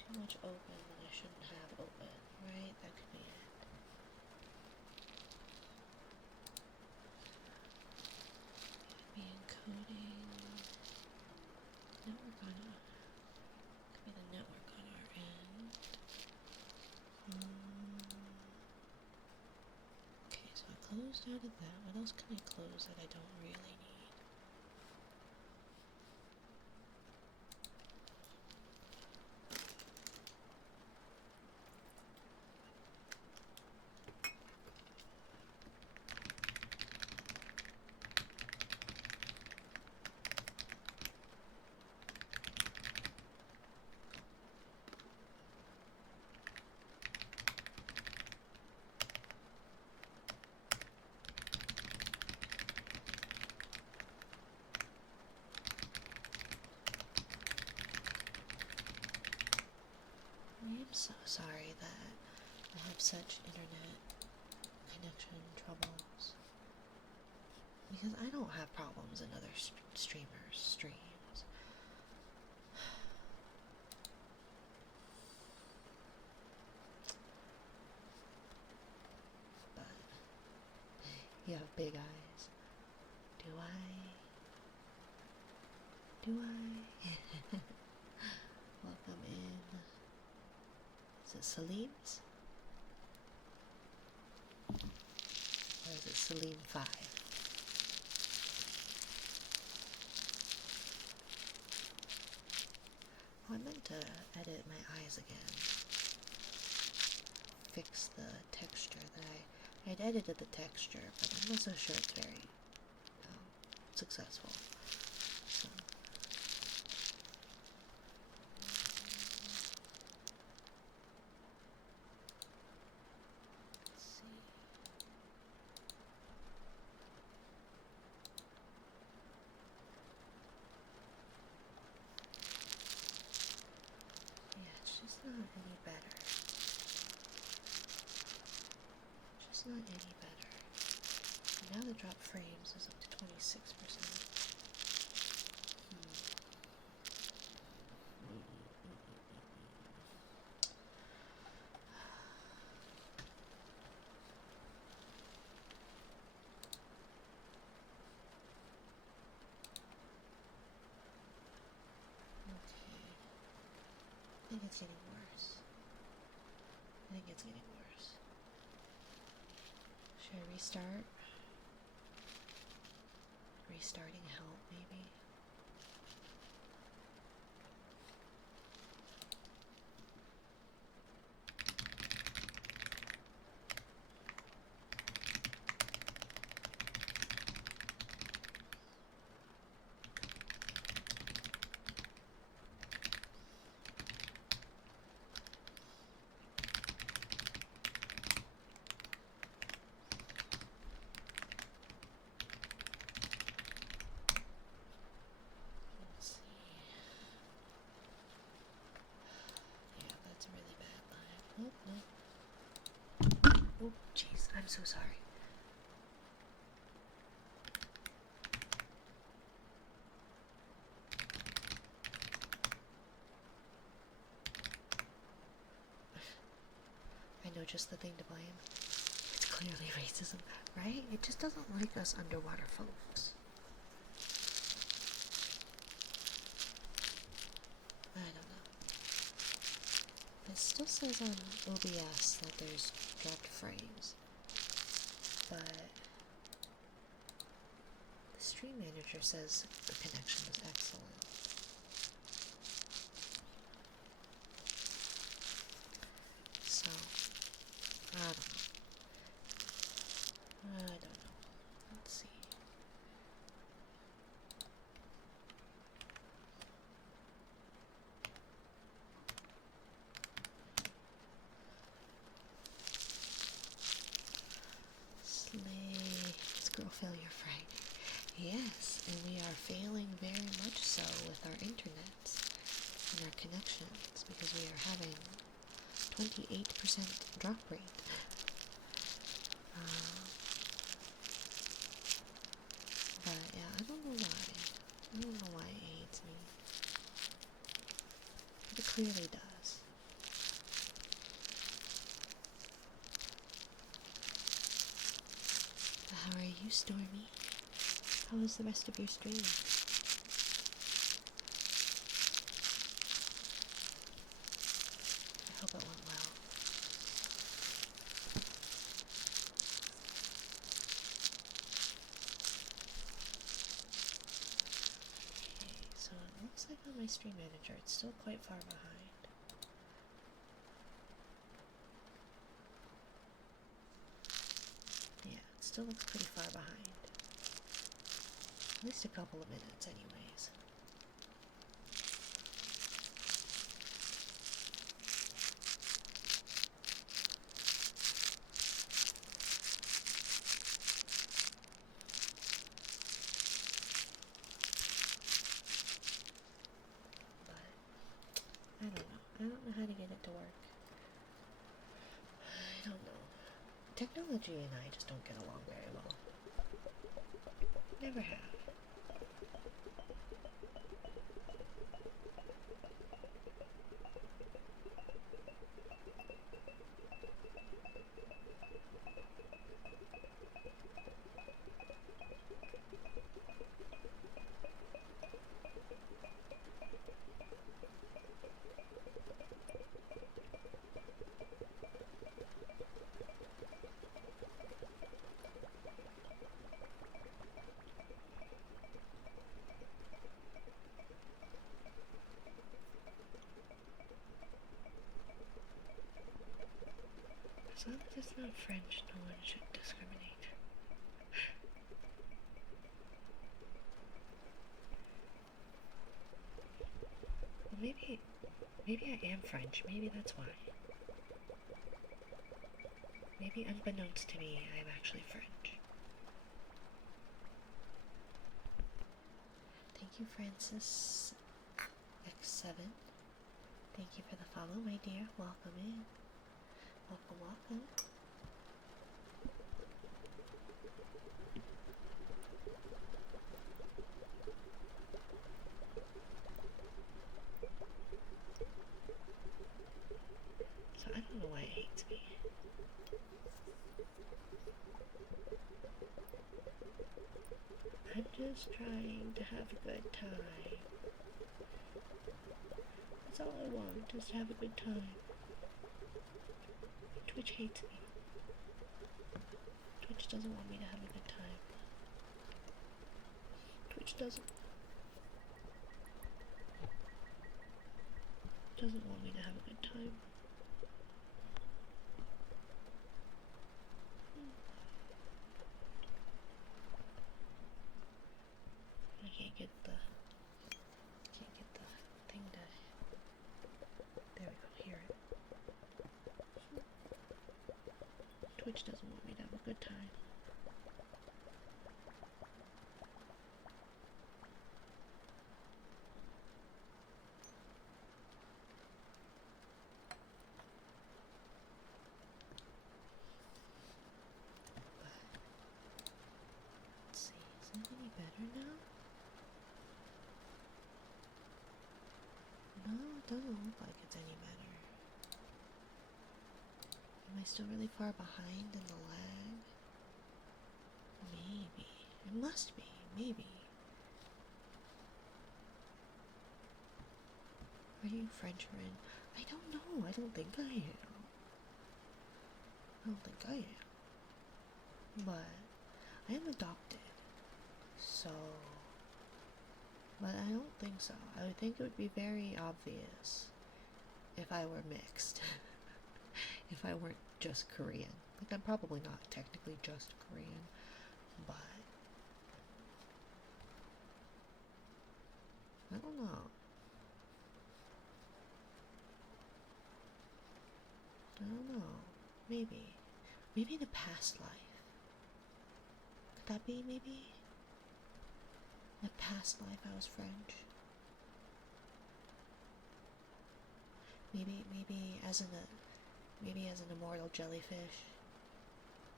too much open that I shouldn't have open, right? That could be it. Be encoding network on our, could be the network on our end. Okay, so I closed out of that. What else can I close that I don't really need? I am so sorry that I have such internet connection troubles. Because I don't have problems in other streamers' streams. But you have big eyes. Do I? Welcome in. Is it Salim's? Celine 5. Oh, I meant to edit my eyes again. Fix the texture that I'd edited the texture, but I'm not so sure it's very successful. So. Let's see. Yeah, it's just not any better. Just not any better. And now the drop frames is up to 26%. I think it's getting worse. I think it's getting worse. Should I restart? Restarting help, maybe? Oh, jeez, I'm so sorry. I know just the thing to blame. It's clearly racism, right? It just doesn't like us underwater folks. I don't know. It still says on OBS that there's dropped frames, but the stream manager says the connection is excellent. So, I don't know. Let's see. Slay. It's Girl Failure Friday. Yes, and we are failing very much so with our internets and our connections because we are having 28% drop rate. But yeah, I don't know why. I don't know why it hates me. But it clearly does. But how are you, Stormy? How was the rest of your stream? I hope it went well. Okay, so it looks like on my stream manager it's still quite far behind. Yeah, it still looks pretty far behind. At least a couple of minutes anyways. I don't know. I don't know how to get it to work. I don't know. Technology and I just don't get along very well. Never have. As long as it's not French, no one should discriminate. Well, maybe I am French. Maybe that's why. Maybe unbeknownst to me, I'm actually French. Thank you, Francis X7. Thank you for the follow, my dear. Welcome in. Welcome, welcome. So I don't know why it hates me. I'm just trying to have a good time. That's all I want, just to have a good time. Twitch hates me. Twitch doesn't want me to have a good time. Twitch doesn't want me to have a good time. I can't get the thing to. There we go. Hear it. Twitch doesn't want me to have a good time. Let's see. Is it any better now? No, it doesn't look like it's any better. Am I still really far behind in the lag? Maybe. It must be. Maybe. Are you French or in? I don't know. I don't think I am. I don't think I am. But I am adopted. So. But I don't think so. I would think it would be very obvious if I were mixed. If I weren't just Korean. Like, I'm probably not technically just Korean, but I don't know. I don't know. Maybe. Maybe in a past life. Could that be, maybe? In a past life I was French. Maybe as an immortal jellyfish,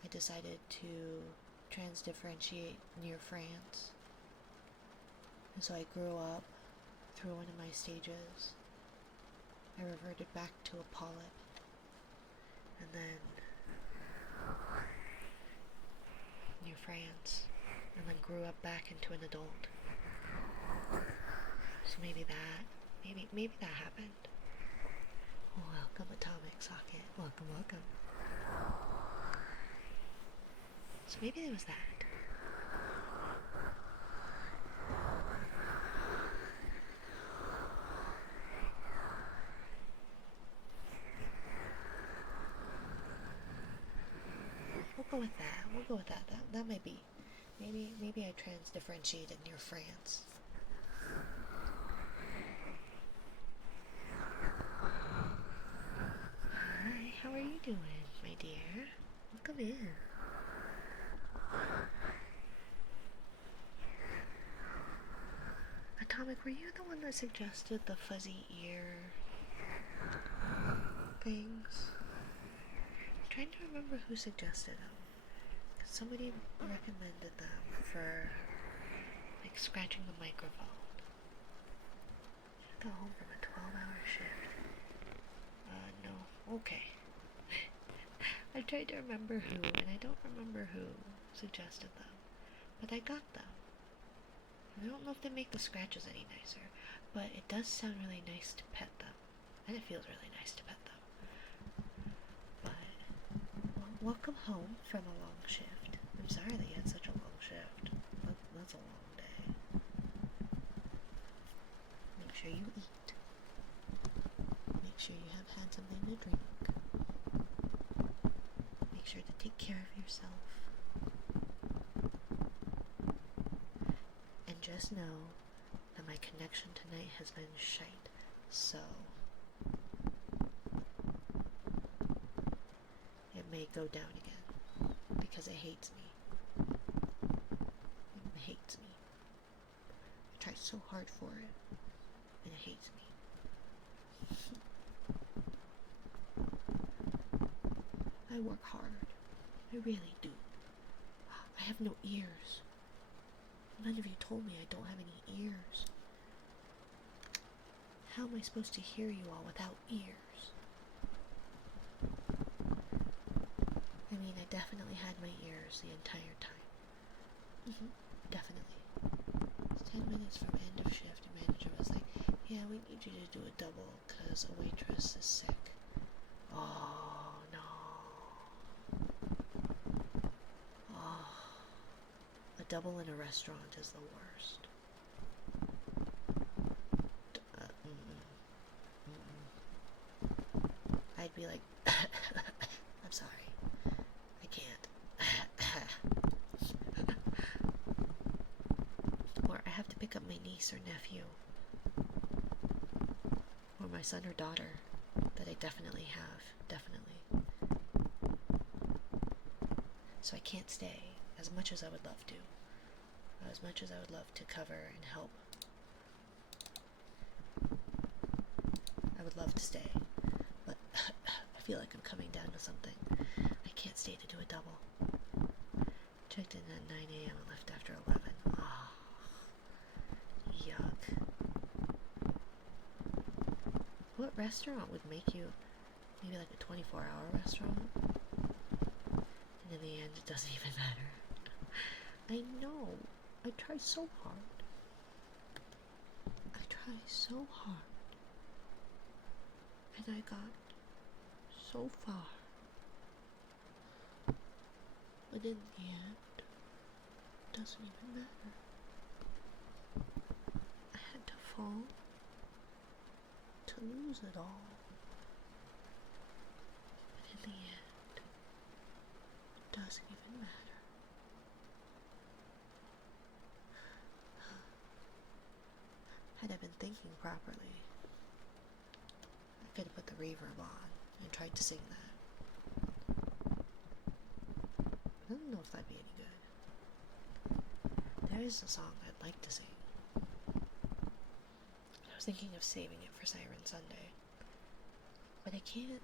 I decided to trans-differentiate near France. And so I grew up through one of my stages. I reverted back to a polyp. And then near France. And then grew up back into an adult. So maybe that happened. Welcome, Atomic Socket. Welcome, welcome. So maybe it was that. We'll go with that. That might be. Maybe I trans-differentiated near France. Hi, how are you doing, my dear? Welcome in. Atomic, were you the one that suggested the fuzzy ear things? I'm trying to remember who suggested them. Somebody recommended them for, like, scratching the microphone. I got home from a 12-hour shift. No. Okay. I tried to remember who, and I don't remember who suggested them. But I got them. I don't know if they make the scratches any nicer, but it does sound really nice to pet them. And it feels really nice to pet them. But, well, welcome home from a long shift. I'm sorry that you had such a long shift. That's a long day. Make sure you eat. Make sure you have had something to drink. sure to take care of yourself. And just know that my connection tonight has been shite, so it may go down again because it hates me. It hates me. I tried so hard for it, and it hates me. I work hard. I really do. I have no ears. None of you told me I don't have any ears. How am I supposed to hear you all without ears? I mean, I definitely had my ears the entire time. Definitely. It's 10 minutes from end of shift, and manager was like, yeah, we need you to do a double because a waitress is sick. Oh, no. Oh. A double in a restaurant is the worst. I'd be like, I'm sorry, I can't. Or I have to pick up my niece or nephew, or my son or daughter that I definitely have, definitely. So I can't stay as much as I would love to, as much as I would love to cover and help. I would love to stay, but I feel like I'm coming down to something. I can't stay to do a double. Checked in at 9 a.m. and left after 11. Oh, yuck. What restaurant would make you, maybe like a 24-hour restaurant? And in the end, it doesn't even matter. I know. I try so hard. I try so hard. And I got so far. But in the end, it doesn't even matter. I had to fall to lose it all. But in the end, it doesn't even matter. Had I been thinking properly, I could have put the reverb on and tried to sing that. I don't know if that'd be any good. There is a song I'd like to sing. I was thinking of saving it for Siren Sunday, but I can't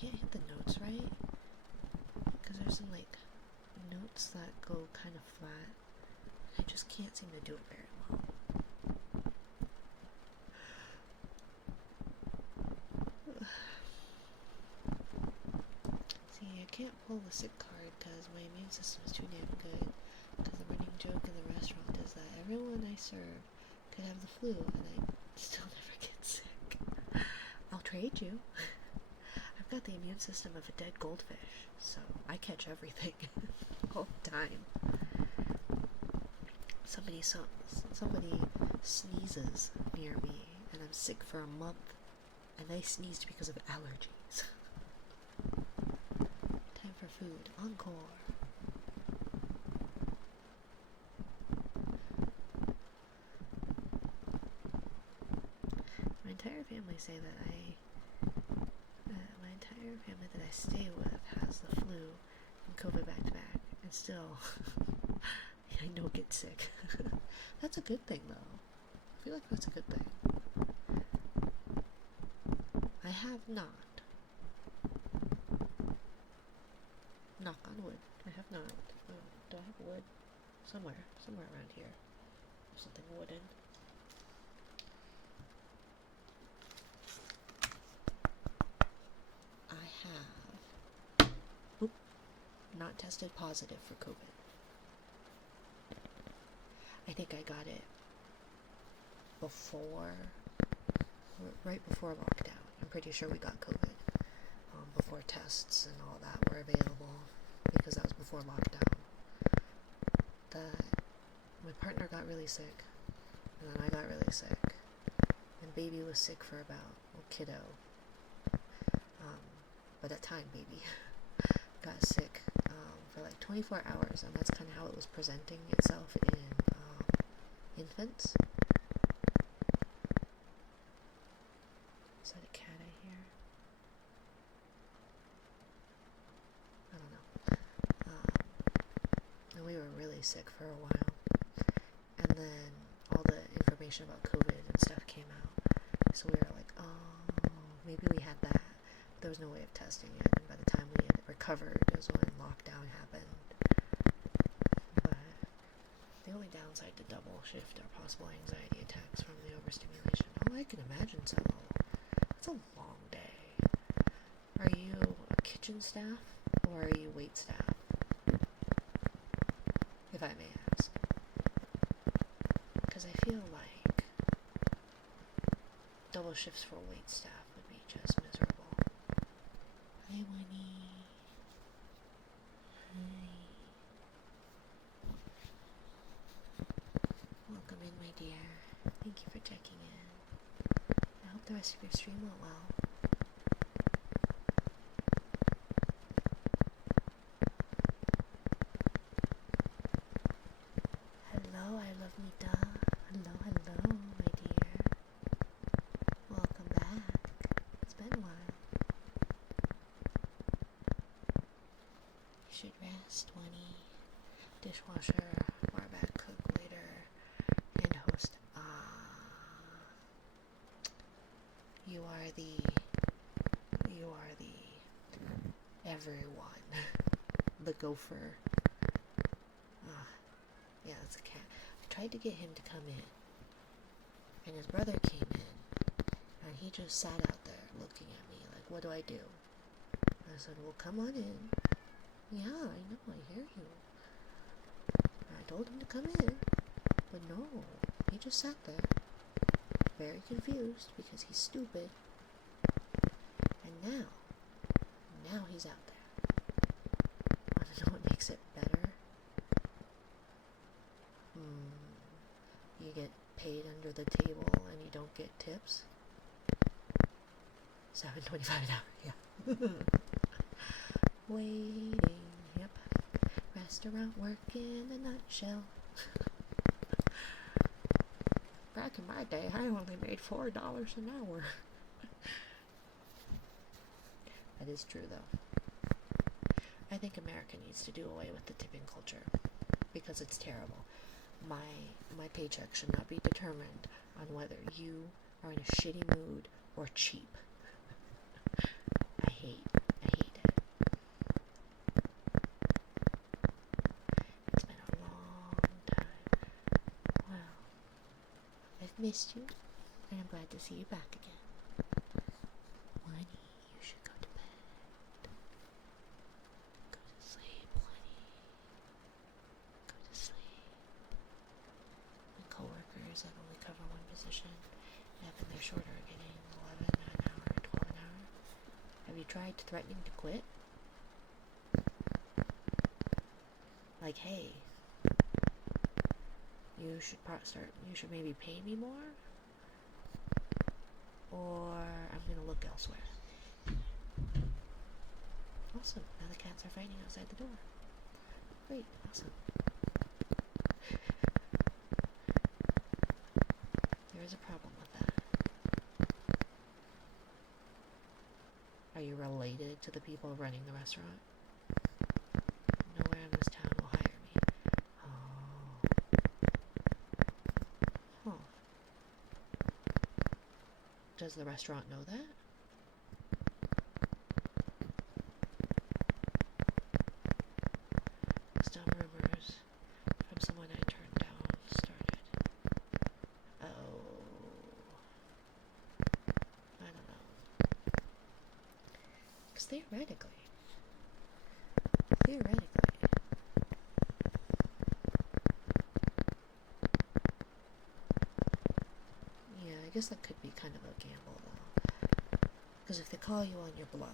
hit the notes right, because there's some like notes that go kind of flat, and I just can't seem to do it very well. See, I can't pull the sick card because my immune system is too damn good, because the running joke in the restaurant is that everyone I serve could have the flu and I still never get sick. I'll trade you. I've got the immune system of a dead goldfish, so I catch everything all the time. Somebody sneezes near me and I'm sick for a month, and they sneezed because of allergies. Time for food. Encore. My entire family say that my entire family that I stay with has the flu and COVID back to back, and still I don't get sick. That's a good thing, though. I feel like that's a good thing. I have not. Knock on wood. I have not. Do I have wood? Somewhere around here. Something wooden. I have not tested positive for COVID. I think I got it right before lockdown. I'm pretty sure we got COVID before tests and all that were available, because that was before lockdown. My partner got really sick, and then I got really sick, and baby was sick for about, kiddo, but at time baby, got sick for like 24 hours, and that's kind of how it was presenting itself in infants. Is that a cat I hear? I don't know. And we were really sick for a while, and then all the information about COVID and stuff came out, so we were like, oh, maybe we had that. But there was no way of testing it, and by the time we had recovered is when lockdown happened. But the only downside to double shift are possible anxiety attacks from the overstimulation. Oh, I can imagine so. It's a long day. Are you a kitchen staff or are you wait staff? If I may ask. Because I feel like double shifts for wait staff would be just miserable. Hi, Winnie. Hi. Welcome in, my dear. Thank you for checking in. I hope the rest of your stream went well. Hello, I love Mita. Hello, hello, my dear. Welcome back. It's been a while. You should rest, Winnie. Dishwasher, bar back, cook later, and host. You are the everyone. The gopher. Yeah, that's a cat. I tried to get him to come in, and his brother came in, and he just sat out there looking at me like, what do I do? I said, well, come on in. Yeah, I know, I hear you. I told him to come in, but no, he just sat there, very confused because he's stupid. And now he's out there. Want to know what makes it better? You get paid under the table and you don't get tips. $7.25 an hour, yeah. Waiting, yep. Restaurant work in a nutshell. Back in my day, I only made $4 an hour. That is true, though. I think America needs to do away with the tipping culture because it's terrible. My paycheck should not be determined on whether you are in a shitty mood or cheap. I hate it. It's been a long time. Well, I've missed you, and I'm glad to see you back again. Winnie, you should go to bed. Go to sleep, Winnie. Go to sleep. My coworkers that only cover one position have been there shorter, getting 11 an hour, 12 an hour. Have you tried threatening to quit? Like, hey, you should maybe pay me more, or I'm gonna look elsewhere. Awesome, now the cats are fighting outside the door. Great, awesome. There is a problem with that. Are you related to the people running the restaurant? Nowhere in this town will hire me. Oh. Huh. Does the restaurant know that? Some rumors from someone I turned down started. Oh. I don't know. Because theoretically, yeah, I guess that could be kind of a gamble, though. Because if they call you on your bluff,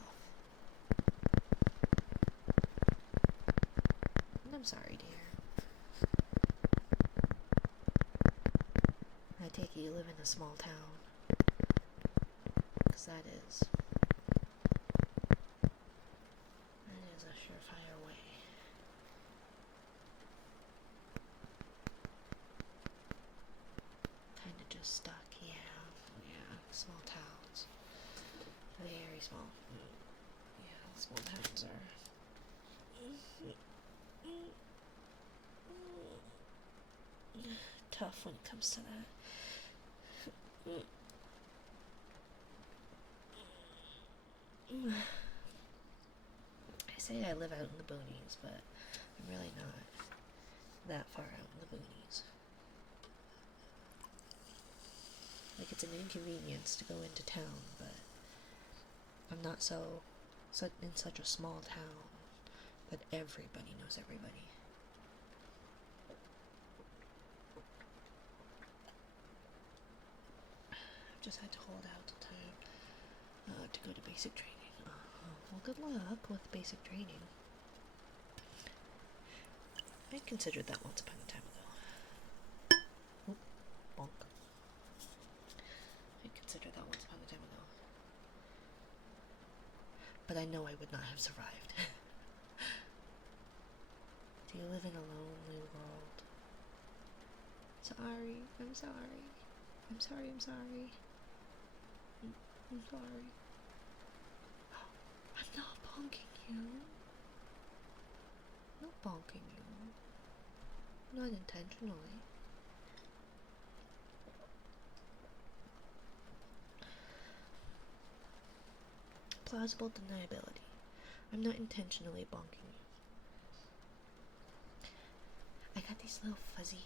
and I'm sorry, dear. I take it you live in a small town. Because that is a small towns. Very small. Yeah, small towns are tough when it comes to that. I say I live out in the boonies, but I'm really not that far out in the boonies. Like, it's an inconvenience to go into town, but I'm not in such a small town that everybody knows everybody. I've just had to hold out till time to go to basic training. Well, good luck with basic training. I considered that once upon a time ago. Oop, bonk. I considered that once upon a time ago. But I know I would not have survived. Do you live in a lonely world? Sorry, I'm sorry. I'm sorry, I'm sorry. I'm sorry. I'm not bonking you. I'm not bonking you. Not intentionally. Plausible deniability. I'm not intentionally bonking you. I got these little fuzzy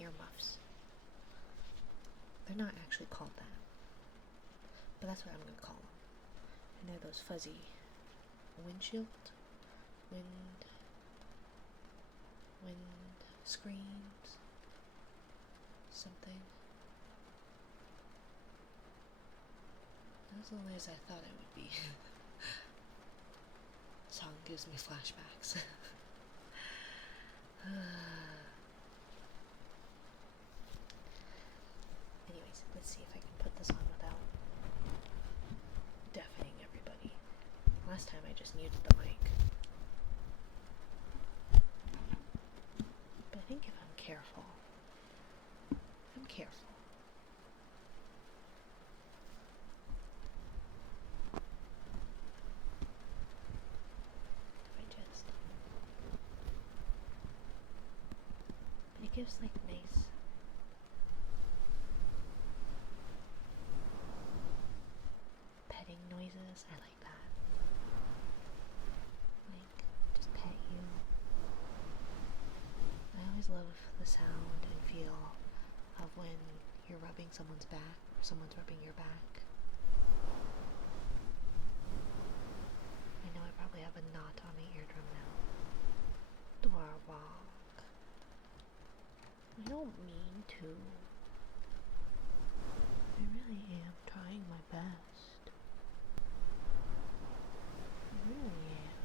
earmuffs. They're not actually called that, but that's what I'm gonna call them. And they're those fuzzy wind screens, something. As lonely as I thought it would be. Song gives me flashbacks. Anyways, let's see if I can put this on without deafening everybody. Last time I just muted the mic. But I think if I'm careful, it gives like nice petting noises. I like that. Like, just pet you. I always love the sound and feel of when you're rubbing someone's back or someone's rubbing your back. I know I probably have a knot on my eardrum now. Dwarwalk. I don't mean to. I really am trying my best. I really am.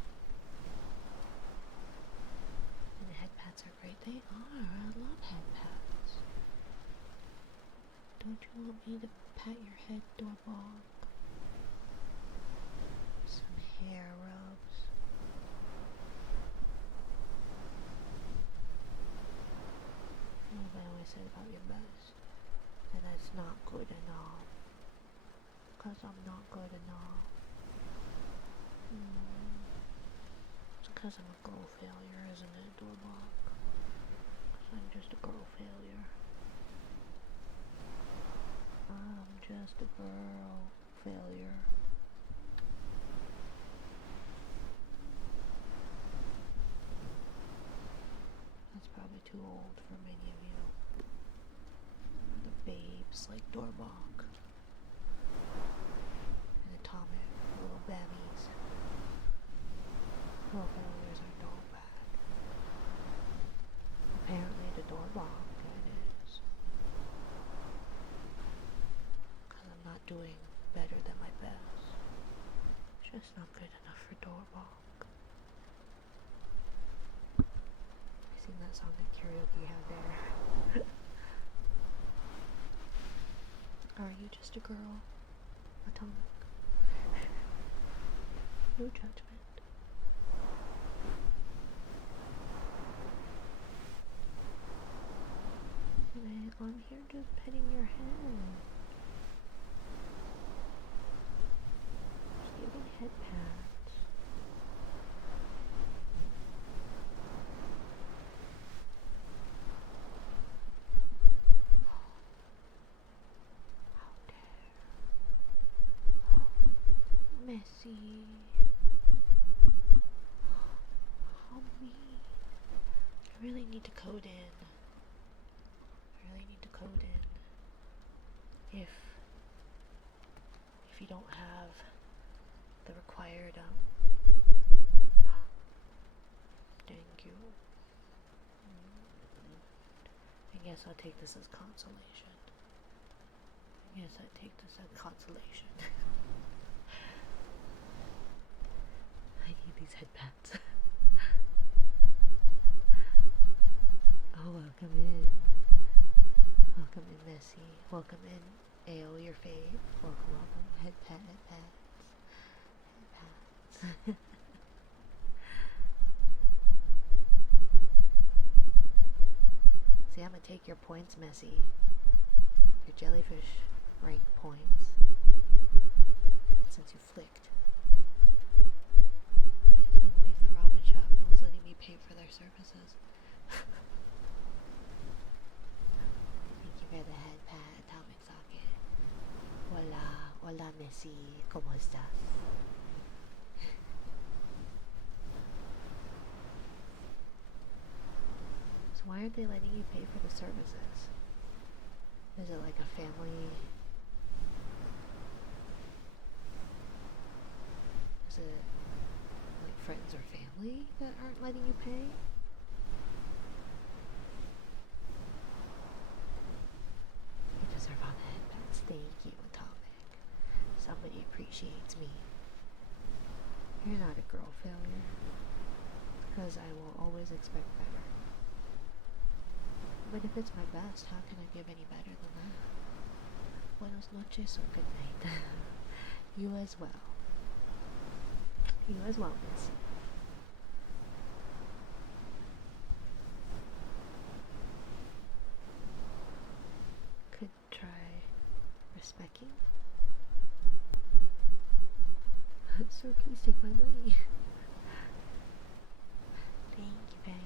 And the head pats are great. They are. I love head pats. Don't you want me to pat your head, Doorbog? Some hair rubs. What have I always said about your best? That it's not good enough. Because I'm not good enough. It's because I'm a girl failure, isn't it, Doorbog? Because I'm just a girl failure. I'm just a girl failure. That's probably too old for many of you. The babes like Doorbog. And Atomic, little babbies. Girl failures are not bad. Apparently the Doorbog it is. Because I'm not doing better than my best. It's just not good enough for Doorbog. I sing that song at karaoke out there. Are you just a girl, Atomic? No judgment. I'm here just petting your head. Messy. Oh, me. I really need to code in. If you don't have the required thank you. I guess I'll take this as consolation. I need these headbands. Oh, welcome in. Welcome in, Messy. Welcome in, AO, your fave. Welcome. Head pats. See, I'm gonna take your points, Messy. Your jellyfish rank points. Since you flicked. I just want to leave the ramen shop. No one's letting me pay for their services. Thank you for the head pat, atomic socket. Hola, Messy. ¿Cómo estás? So why aren't they letting you pay for the services? Is it like a family? Is it like friends or family that aren't letting you pay? You deserve all the headbands. Thank you, Atomic. Somebody appreciates me. You're not a girl failure. Because I will always expect better. But if it's my best, how can I give any better than that? Buenas noches or good night. You as well. You as well, Miss. Could try respecting. Sir, please take my money. Thank you very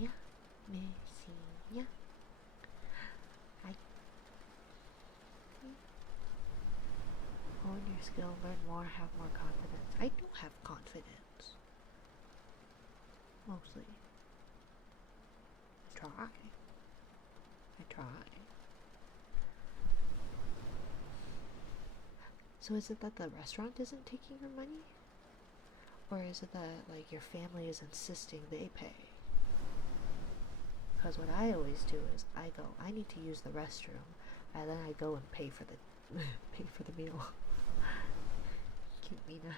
much. Merci. Yeah. Hone your skill, learn more, have more confidence. I do have confidence. Mostly. I try. So is it that the restaurant isn't taking your money? Or is it that, like, your family is insisting they pay? Because what I always do is I need to use the restroom, and then I go and pay for the meal. Cute Mina.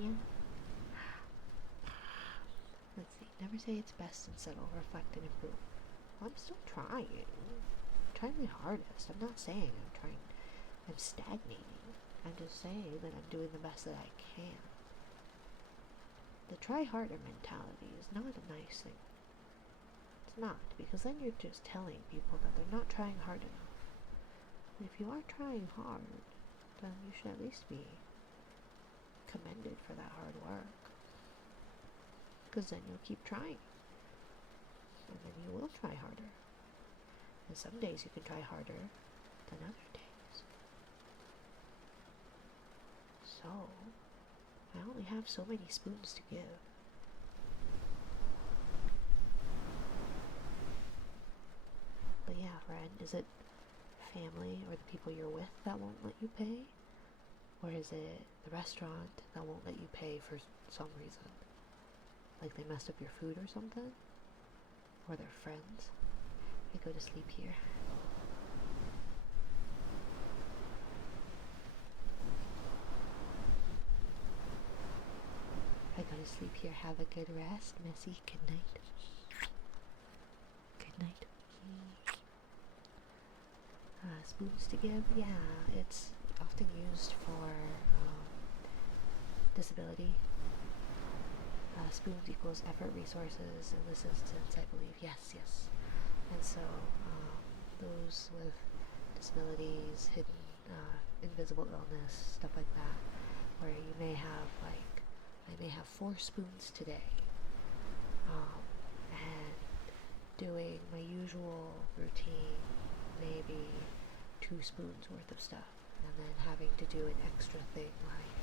Yeah. Let's see. Never say it's best and settle, reflect and improve. Well, I'm still trying. I'm trying my hardest. I'm not saying I'm stagnating. I'm just saying that I'm doing the best that I can. The try harder mentality is not a nice thing. It's not, because then you're just telling people that they're not trying hard enough. And if you are trying hard, then you should at least be commended for that hard work. Because then you'll keep trying. And then you will try harder. And some days you can try harder than other days. So, I only have so many spoons to give. But yeah, friend, is it family or the people you're with that won't let you pay? Or is it the restaurant that won't let you pay for some reason? Like they messed up your food or something? Or their friends? I go to sleep here. Have a good rest, Messy. Good night. Good night. Spoons to give? Yeah, it's often used for disability. Spoons equals effort, resources, and this instance, I believe. Yes. And so, those with disabilities, hidden, invisible illness, stuff like that, where you may have, like, I may have 4 spoons today, and doing my usual routine, maybe 2 spoons worth of stuff, and then having to do an extra thing like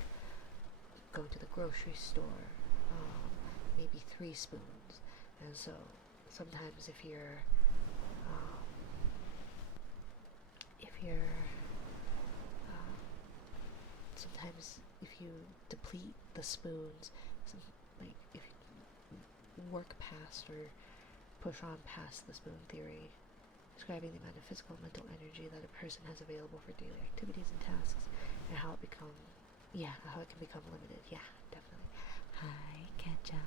go to the grocery store, maybe 3 spoons. And so sometimes um, if you're sometimes if you deplete the spoons, like if you work past or push on past the spoon theory, describing the amount of physical and mental energy that a person has available for daily activities and tasks, and how it can become limited. Yeah, definitely. Hi, Ketchup.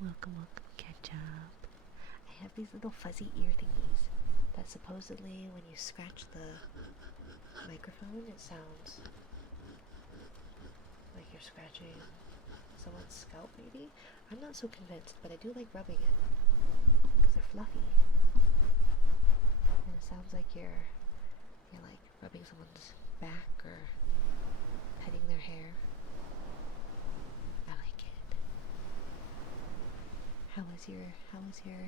Welcome, Ketchup. I have these little fuzzy ear thingies that supposedly when you scratch the microphone, it sounds like you're scratching someone's scalp, maybe? I'm not so convinced, but I do like rubbing it because they're fluffy. And it sounds like you're like rubbing someone's back or petting their hair. I like it. How was your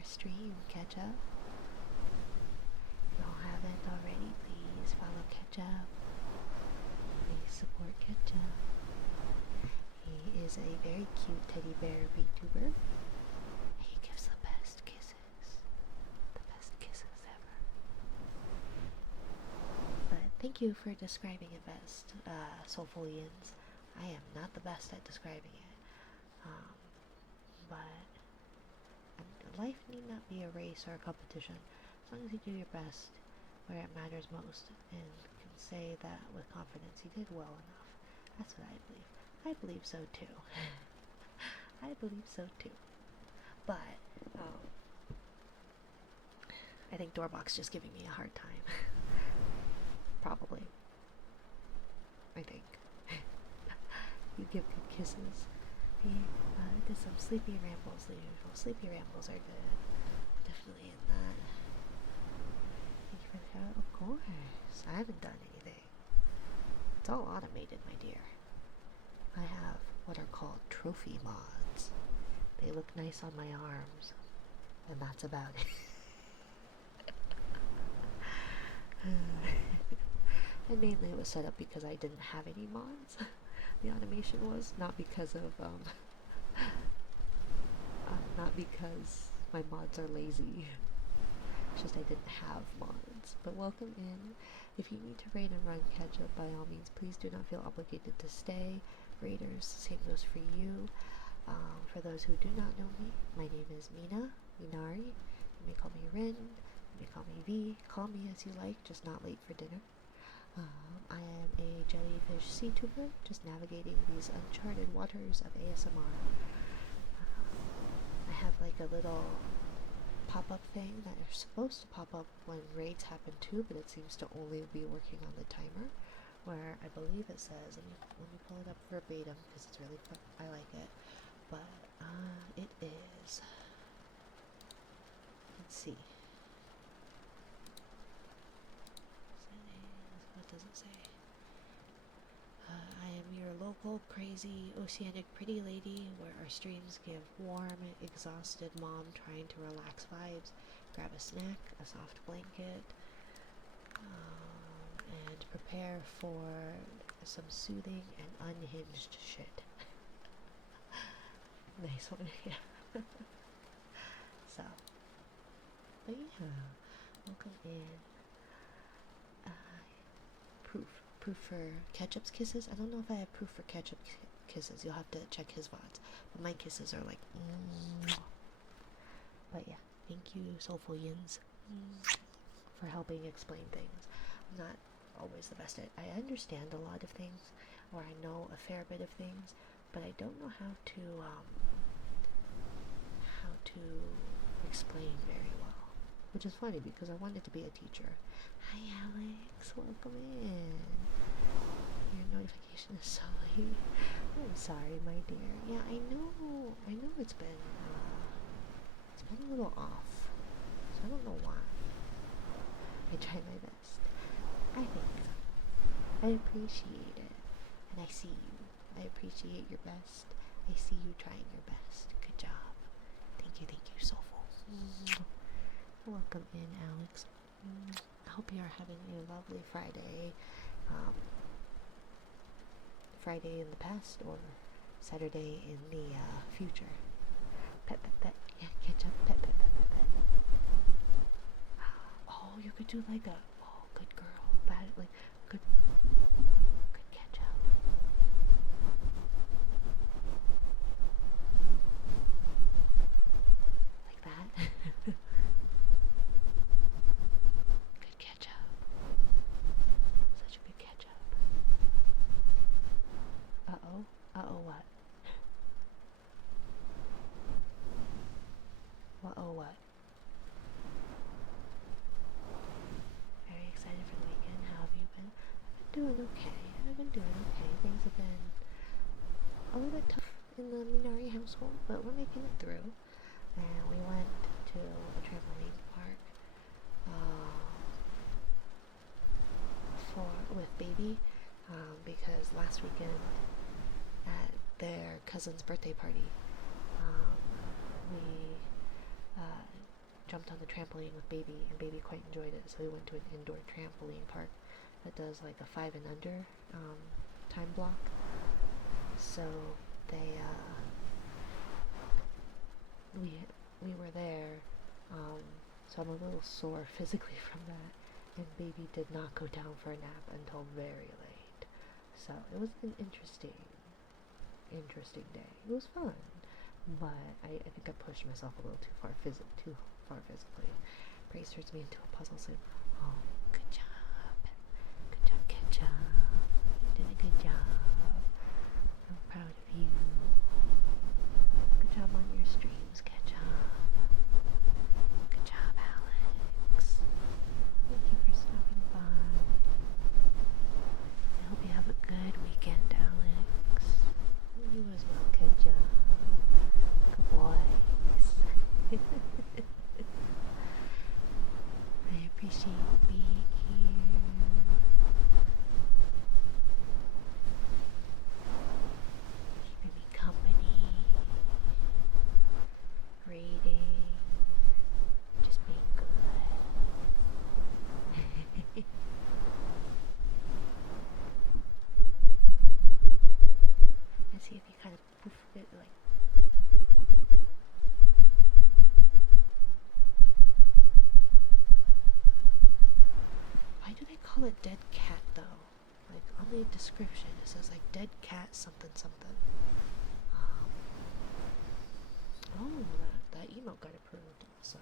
stream, Ketchup? If you all haven't already, please follow Ketchup. Please support Ketchup. He is a very cute teddy bear VTuber. He gives the best kisses. The best kisses ever. But thank you for describing it best, Soulfulians. I am not the best at describing it. But life need not be a race or a competition. As long as you do your best where it matters most and can say that with confidence you did well enough. That's what I believe. I believe so too. I believe so too. But I think Doorbox just giving me a hard time. Probably. I think. You give good kisses. He did some sleepy rambles. Sleepy rambles are good. Definitely in that. Thank you for the shout. Of course. I haven't done anything. It's all automated, my dear. I have what are called trophy mods. They look nice on my arms. And that's about it. And mainly it was set up because I didn't have any mods. The automation was not because of not because my mods are lazy. It's just I didn't have mods. But welcome in. If you need to raid and run Ketchup, by all means, please do not feel obligated to stay. Raiders, same goes for you. For those who do not know me, my name is Mina Minari. You may call me Rin. You may call me V. Call me as you like, just not late for dinner. I am a jellyfish sea tuber, just navigating these uncharted waters of ASMR. I have like a little pop-up thing that are supposed to pop up when raids happen too, but it seems to only be working on the timer, where I believe it says, let me pull it up verbatim because it's really fun. I like it, but it is, let's see. What does it say? I am your local crazy oceanic pretty lady, where our streams give warm, exhausted mom trying to relax vibes. Grab a snack, a soft blanket, and prepare for some soothing and unhinged shit. Nice one, yeah. So, but yeah, welcome in. Proof for Ketchup's kisses. I don't know if I have proof for Ketchup's kisses. You'll have to check his VODs. But my kisses are like, But yeah, thank you, Soulfulians, for helping explain things. I'm not always the best at. I understand a lot of things, or I know a fair bit of things, but I don't know how to explain very well. Which is funny because I wanted to be a teacher. Hi Alex, welcome in. Your notification is so late. I'm sorry, my dear. Yeah, I know it's been a little off. So I don't know why. I try my best. I think so. I appreciate it. And I see you. I appreciate your best. I see you trying your best. Good job. Thank you, Soulful. Welcome in, Alex. I hope you're having a lovely Friday. um, Friday in the past or Saturday in the future. Pet, pet, pet. Yeah, ketchup. Pet, pet, pet, pet, pet. Oh, you could do like a, oh, good girl. Bad, like, good ketchup. Like that. Good ketchup. Such a good ketchup. Uh-oh. Uh-oh, what? Uh-oh, what? Very excited for the weekend. How have you been? I've been doing okay. Things have been a little bit tough in the Minari household, but we're making it through. And we went to a trampoline park with baby because last weekend at their cousin's birthday party we jumped on the trampoline with baby, and baby quite enjoyed it, so we went to an indoor trampoline park that does like a 5 and under time block. So they we were there, so I'm a little sore physically from that, and baby did not go down for a nap until very late. So it was an interesting day. It was fun, but I think I pushed myself a little too far physically. Brace turns me into a puzzle, so oh, good job, Ketchup. You did a good job. I'm proud of you. Good job on your streams, Ketchup. Good job, Alex. Thank you for stopping by. I hope you have a good weekend, Alex. You as well, Ketchup. Good boys. I appreciate being here. Keeping me company. Reading. Just being good. And see if you kind of poof it like. Why do they call it dead cat though? Like on the description it says like dead cat something something. Oh, that emote got approved. Awesome.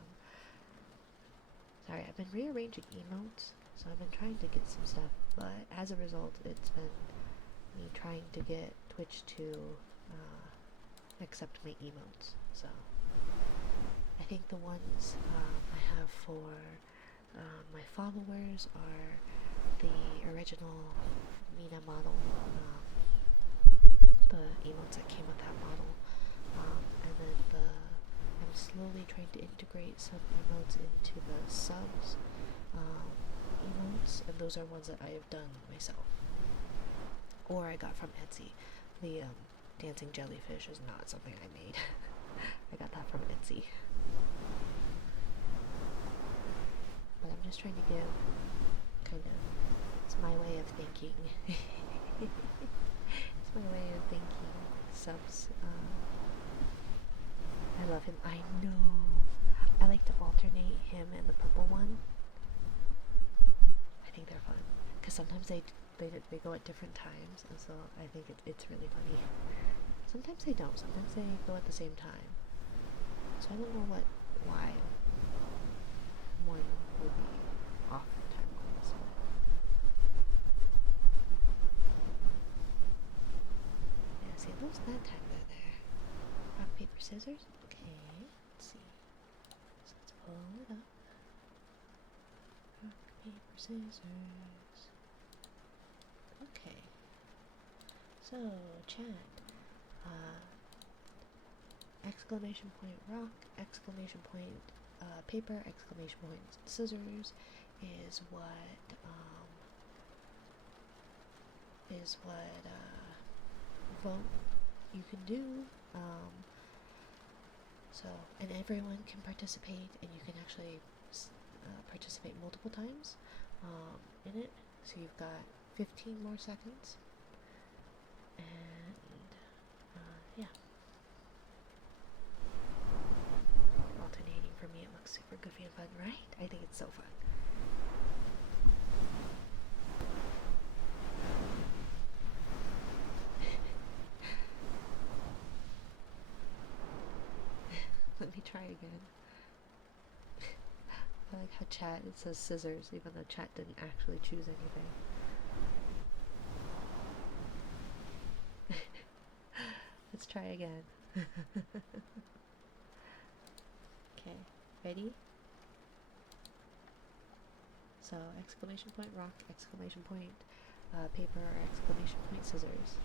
Sorry, I've been rearranging emotes, so I've been trying to get some stuff, but as a result, it's been me trying to get Twitch to accept my emotes. So I think the ones I have for my followers are the original Mina model, the emotes that came with that model, and then I'm slowly trying to integrate some emotes into the subs emotes, and those are ones that I have done myself, or I got from Etsy. The dancing jellyfish is not something I made. I got that from Etsy. But I'm just trying to give kind of, it's my way of thinking. It's my way of thinking. Subs. I love him. I know. I like to alternate him and the purple one. I think they're fun because sometimes they go at different times, and so I think it's really funny. Sometimes they don't. Sometimes they go at the same time. So I don't know why one would be off time-wise. Yeah, see, those that time they're there. Rock, paper, scissors. Okay, let's see. So let's pull it up. Rock, paper, scissors. Okay. So, chat. Exclamation point rock, exclamation point paper, exclamation point scissors is what vote you can do. So, and everyone can participate, and you can actually participate multiple times in it. So you've got 15 more seconds. And yeah. Alternating for me, it looks super goofy and fun, right? I think it's so fun. Let me try again. I like how chat, it says scissors, even though chat didn't actually choose anything. Let's try again. Okay, ready? So, exclamation point rock, exclamation point paper, or exclamation point scissors.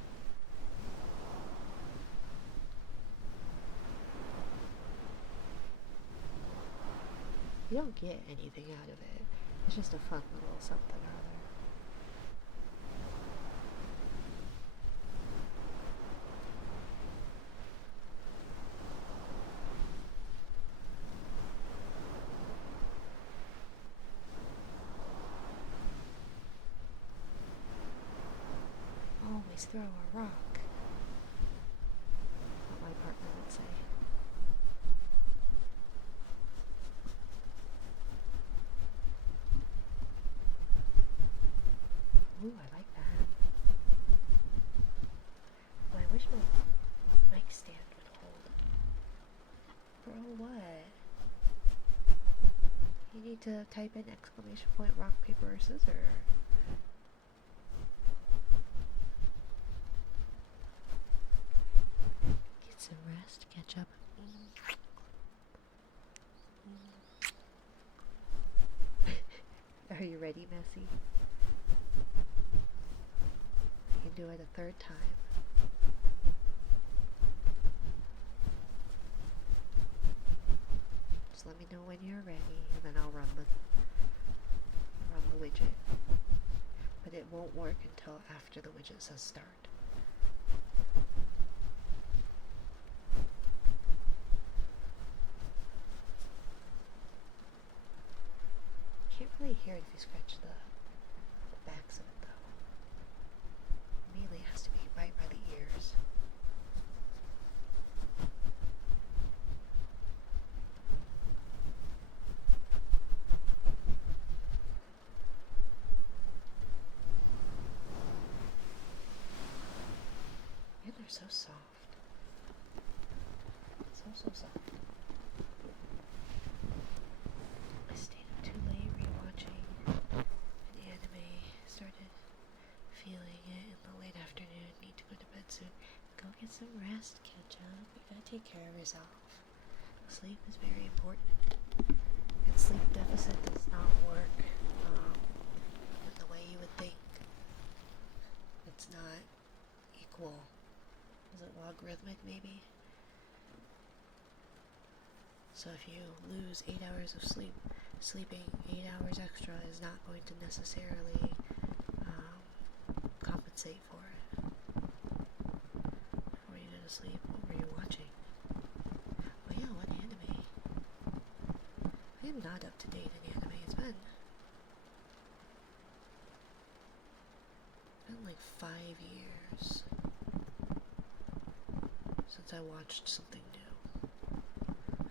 You don't get anything out of it. It's just a fun little something or other. Always throw a rock. What my partner would say. Ooh, I like that. Well, I wish my mic stand would hold. Bro, what? You need to type in exclamation point rock, paper, or scissor. Get some rest, catch up. Are you ready, Messi? You can do it a third time. Just let me know when you're ready, and then I'll run the widget. But it won't work until after the widget says start. Can't really hear it if you scratch the backs of it though. Mainly it has to be right by the ears. And they're so soft. So soft. I stayed up too late rewatching an anime. Started feeling it in the late afternoon. Need to go to bed soon. Go get some rest, catch up. You gotta take care of yourself. Sleep is very important. And sleep deficit does not work in the way you would think. It's not equal. Is it logarithmic maybe? So if you lose 8 hours of sleep, sleeping 8 hours extra is not going to necessarily compensate for it. Before you go to sleep, what were you watching? Oh yeah, what anime? I am not up to date in anime. It's been like 5 years since I watched something new.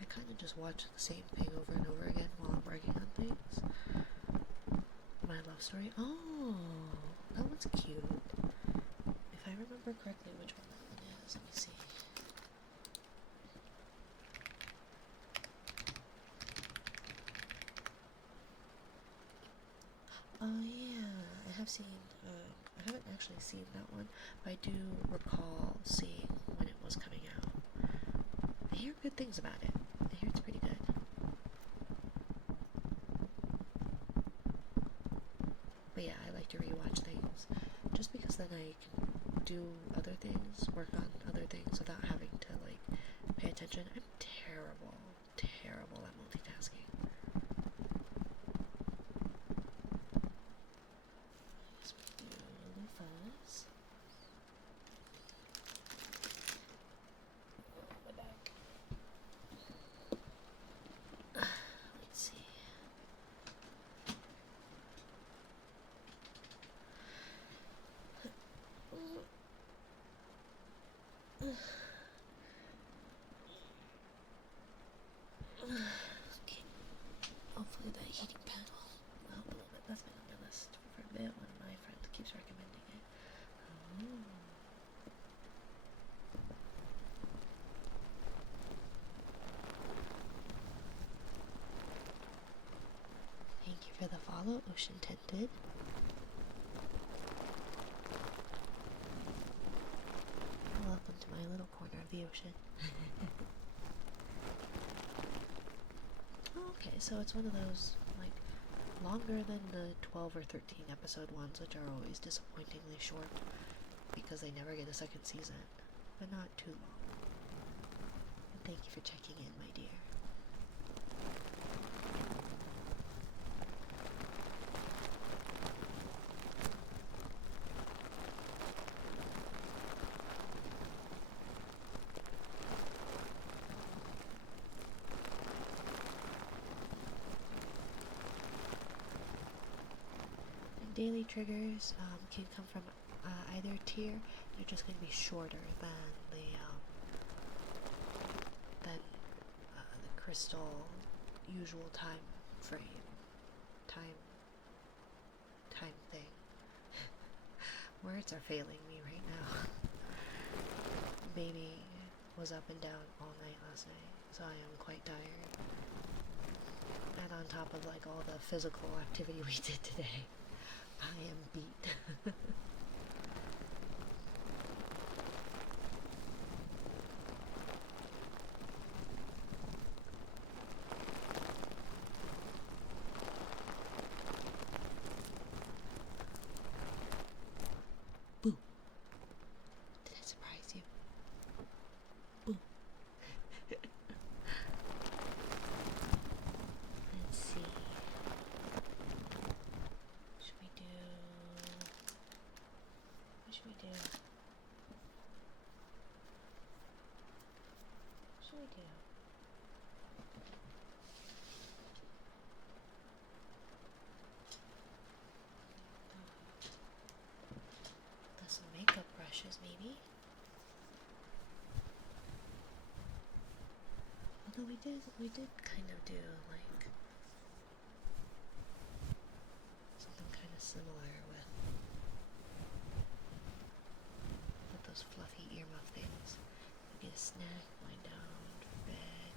I kind of just watch the same thing over and over again while I'm working on things. My love story. Oh, that one's cute. If I remember correctly, which one that one is, let me see. Oh yeah, I have seen. I haven't actually seen that one, but I do recall seeing when it was coming out. I hear good things about it. I hear it's pretty good. But yeah, I like to rewatch things just because then I can do other things, work on other things without having to like pay attention. I'm terrible at multitasking. Let's do loofahs. My back. Let's see. Okay. Hopefully that heating pad will help a little bit. That's been on my list for a bit. One of my friends keeps recommending it. Oh. Thank you for the follow, Ocean Tinted. Welcome to my little corner of the ocean. Okay, so it's one of those, like, longer than the 12 or 13 episode ones, which are always disappointingly short because they never get a second season, but not too long. And thank you for checking in, my dear. Daily triggers can come from either tier. They're just going to be shorter than the crystal usual time frame, time thing. Words are failing me right now. Baby was up and down all night last night, so I am quite tired. And on top of like all the physical activity we did today, I am beat. Boo. Did I surprise you? Boo. Let's see. Should we do... What should we do? What should we do? Some makeup brushes, maybe. Although we did kind of do like something kind of similar with those fluffy earmuff things. We get a snack, wind down for bed.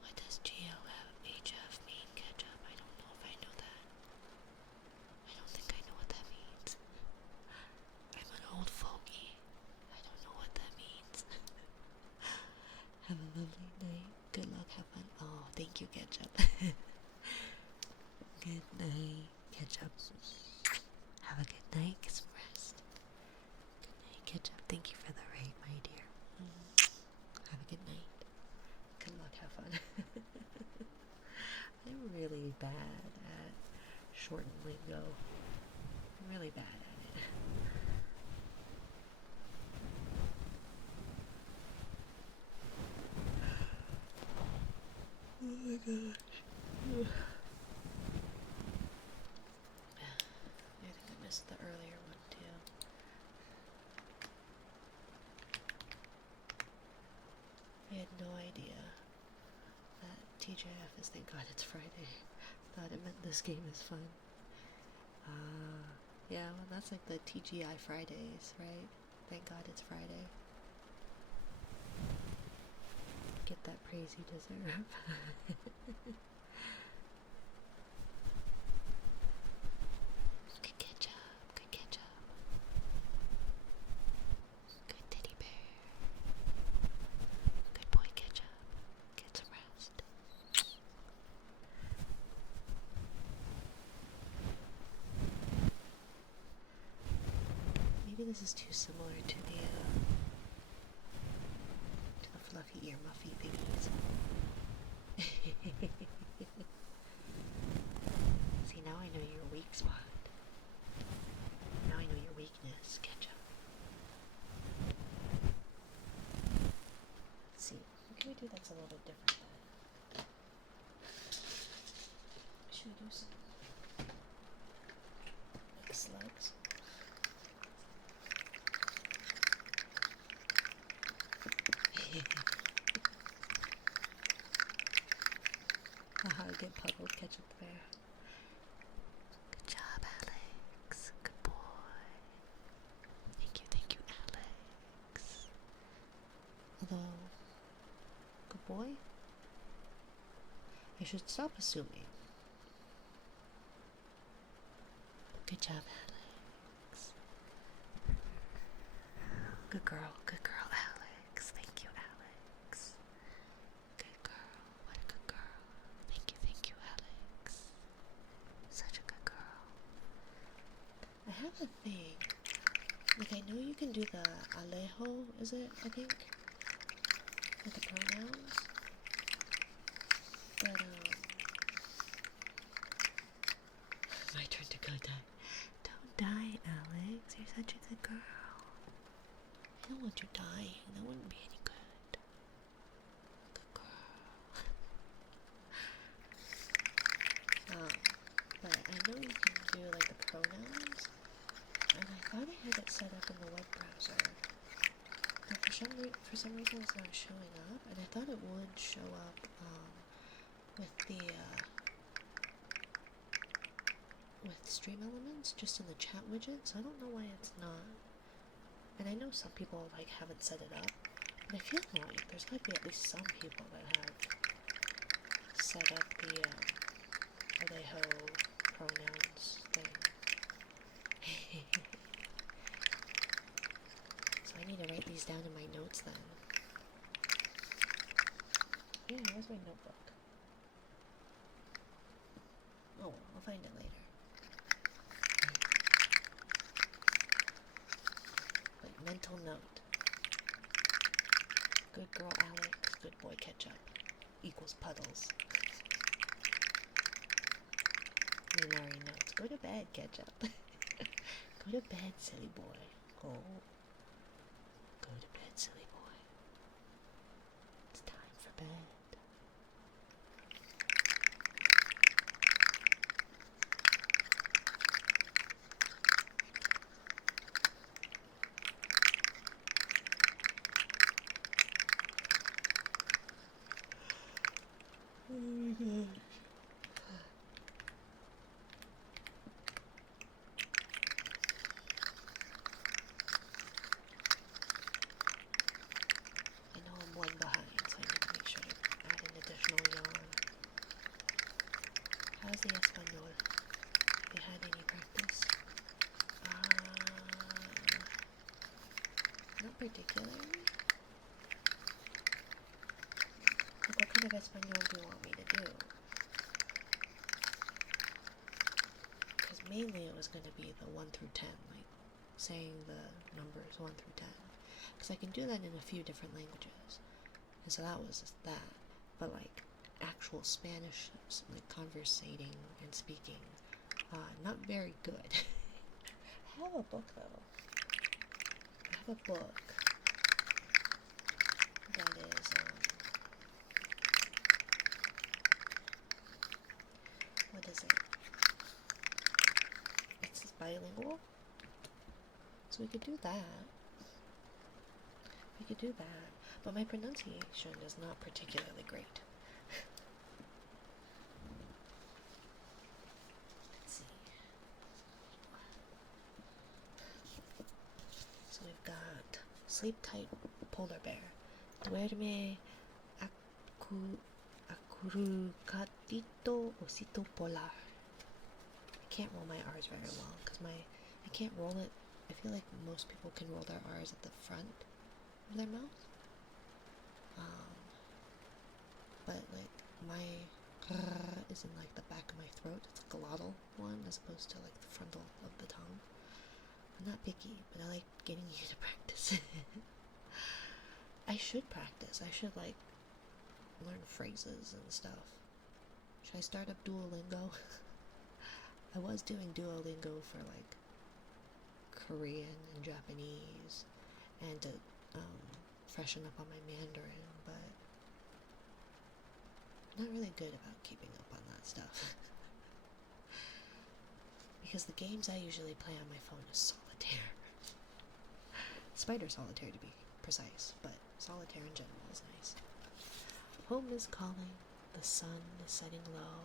What does Geo have? HF mean ketchup? I don't know if I know that. I don't think I know what that means. I'm an old fogey. I don't know what that means. Have a lovely night. Good luck, have fun. Oh, thank you, ketchup. Good night, ketchup. Have a good night. Get some rest. Good night, ketchup. Thank you for the raid, my dear. Have a good night. Good luck, have fun. I'm really bad at shortened lingo. I'm really bad at it. Oh my gosh. I think I missed the earlier one too. I had no idea that TJF is Thank God It's Friday. Thought it meant this game is fun. Yeah, well that's like the TGI Fridays, right? Thank God It's Friday. Get that praise you deserve. Good ketchup, good ketchup. Good teddy bear. Good boy ketchup. Get some rest. Maybe this is too similar to the fluffy ear muffy thingies. See, now I know your weak spot. Now I know your weakness, ketchup. Let's see, what can we do that's a little bit different then? Should we do some like slugs? get puddled, catch up the bear. Good job, Alex. Good boy. Thank you, Alex. Although, good boy? I should stop assuming. Good job, Alex. Good girl, Alex. Thank you, Alex. Good girl, what a good girl. Thank you, Alex. Such a good girl. I have a thing. Like, I know you can do the Alejo, is it, I think? With the pronouns. But, my turn to go die. Don't die, Alex. You're such a good girl. I don't want you dying. That wouldn't be any good. Good girl. But I know you can do like the pronouns, and I thought I had it set up in the web browser, but for some reason it's not showing up, and I thought it would show up with the with Stream Elements just in the chat widget, so I don't know why it's not. And I know some people like haven't set it up, but I feel like there's gotta be at least some people that have set up the Alejo pronouns thing. So I need to write these down in my notes then. Yeah, where's my notebook? Oh, I'll find it later. Like, mental note. Good girl Alex, good boy Ketchup equals puddles. Minari notes. Go to bed, Ketchup. Go to bed, silly boy. Go to bed, silly boy. It's time for bed. Oh my gosh. I know I'm one behind, so I need to make sure to add an additional yarn. How's the Espanol? Have you had any practice? Not particularly. Like, what kind of Espanol do you want me to do? Because mainly it was going to be the 1 through 10, like saying the numbers 1 through 10. Because I can do that in a few different languages. And so that was just that. But like actual Spanish, like conversating and speaking, not very good. I have a book though. I have a book that is, what is it? It's bilingual. So we could do that. We could do that. But my pronunciation is not particularly great. Let's see. So we've got Sleep Tight Polar Bear. Duerme acurrucadito osito polar. I can't roll my R's very well because I can't roll it. I feel like most people can roll their R's at the front of their mouth. But like my is in like the back of my throat. It's a glottal one as opposed to like the frontal of the tongue. I'm not picky, but I like getting you to practice. I should practice. I should like learn phrases and stuff. Should I start up Duolingo? I was doing Duolingo for like Korean and Japanese and to freshen up on my Mandarin, but I'm not really good about keeping up on that stuff. Because the games I usually play on my phone is Solitaire. Spider Solitaire to be precise, but Solitaire in general is nice. Home is calling, the sun is setting low.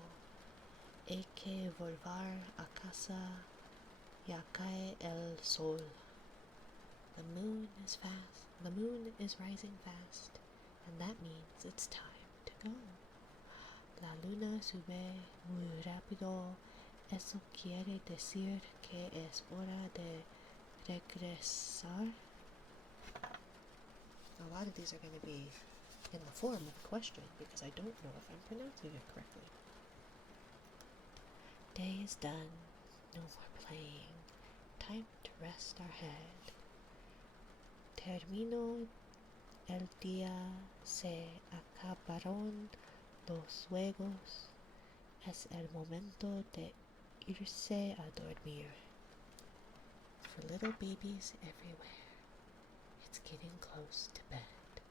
Hay que volver a casa, ya cae el sol. The moon is fast. The moon is rising fast, and that means it's time to go. La luna sube muy rápido. Eso quiere decir que es hora de regresar. A lot of these are going to be in the form of a question because I don't know if I'm pronouncing it correctly. Day is done. No more playing. Time to rest our head. Termino el día. Se acabaron los juegos. Es el momento de irse a dormir. For little babies everywhere, it's getting close to bed.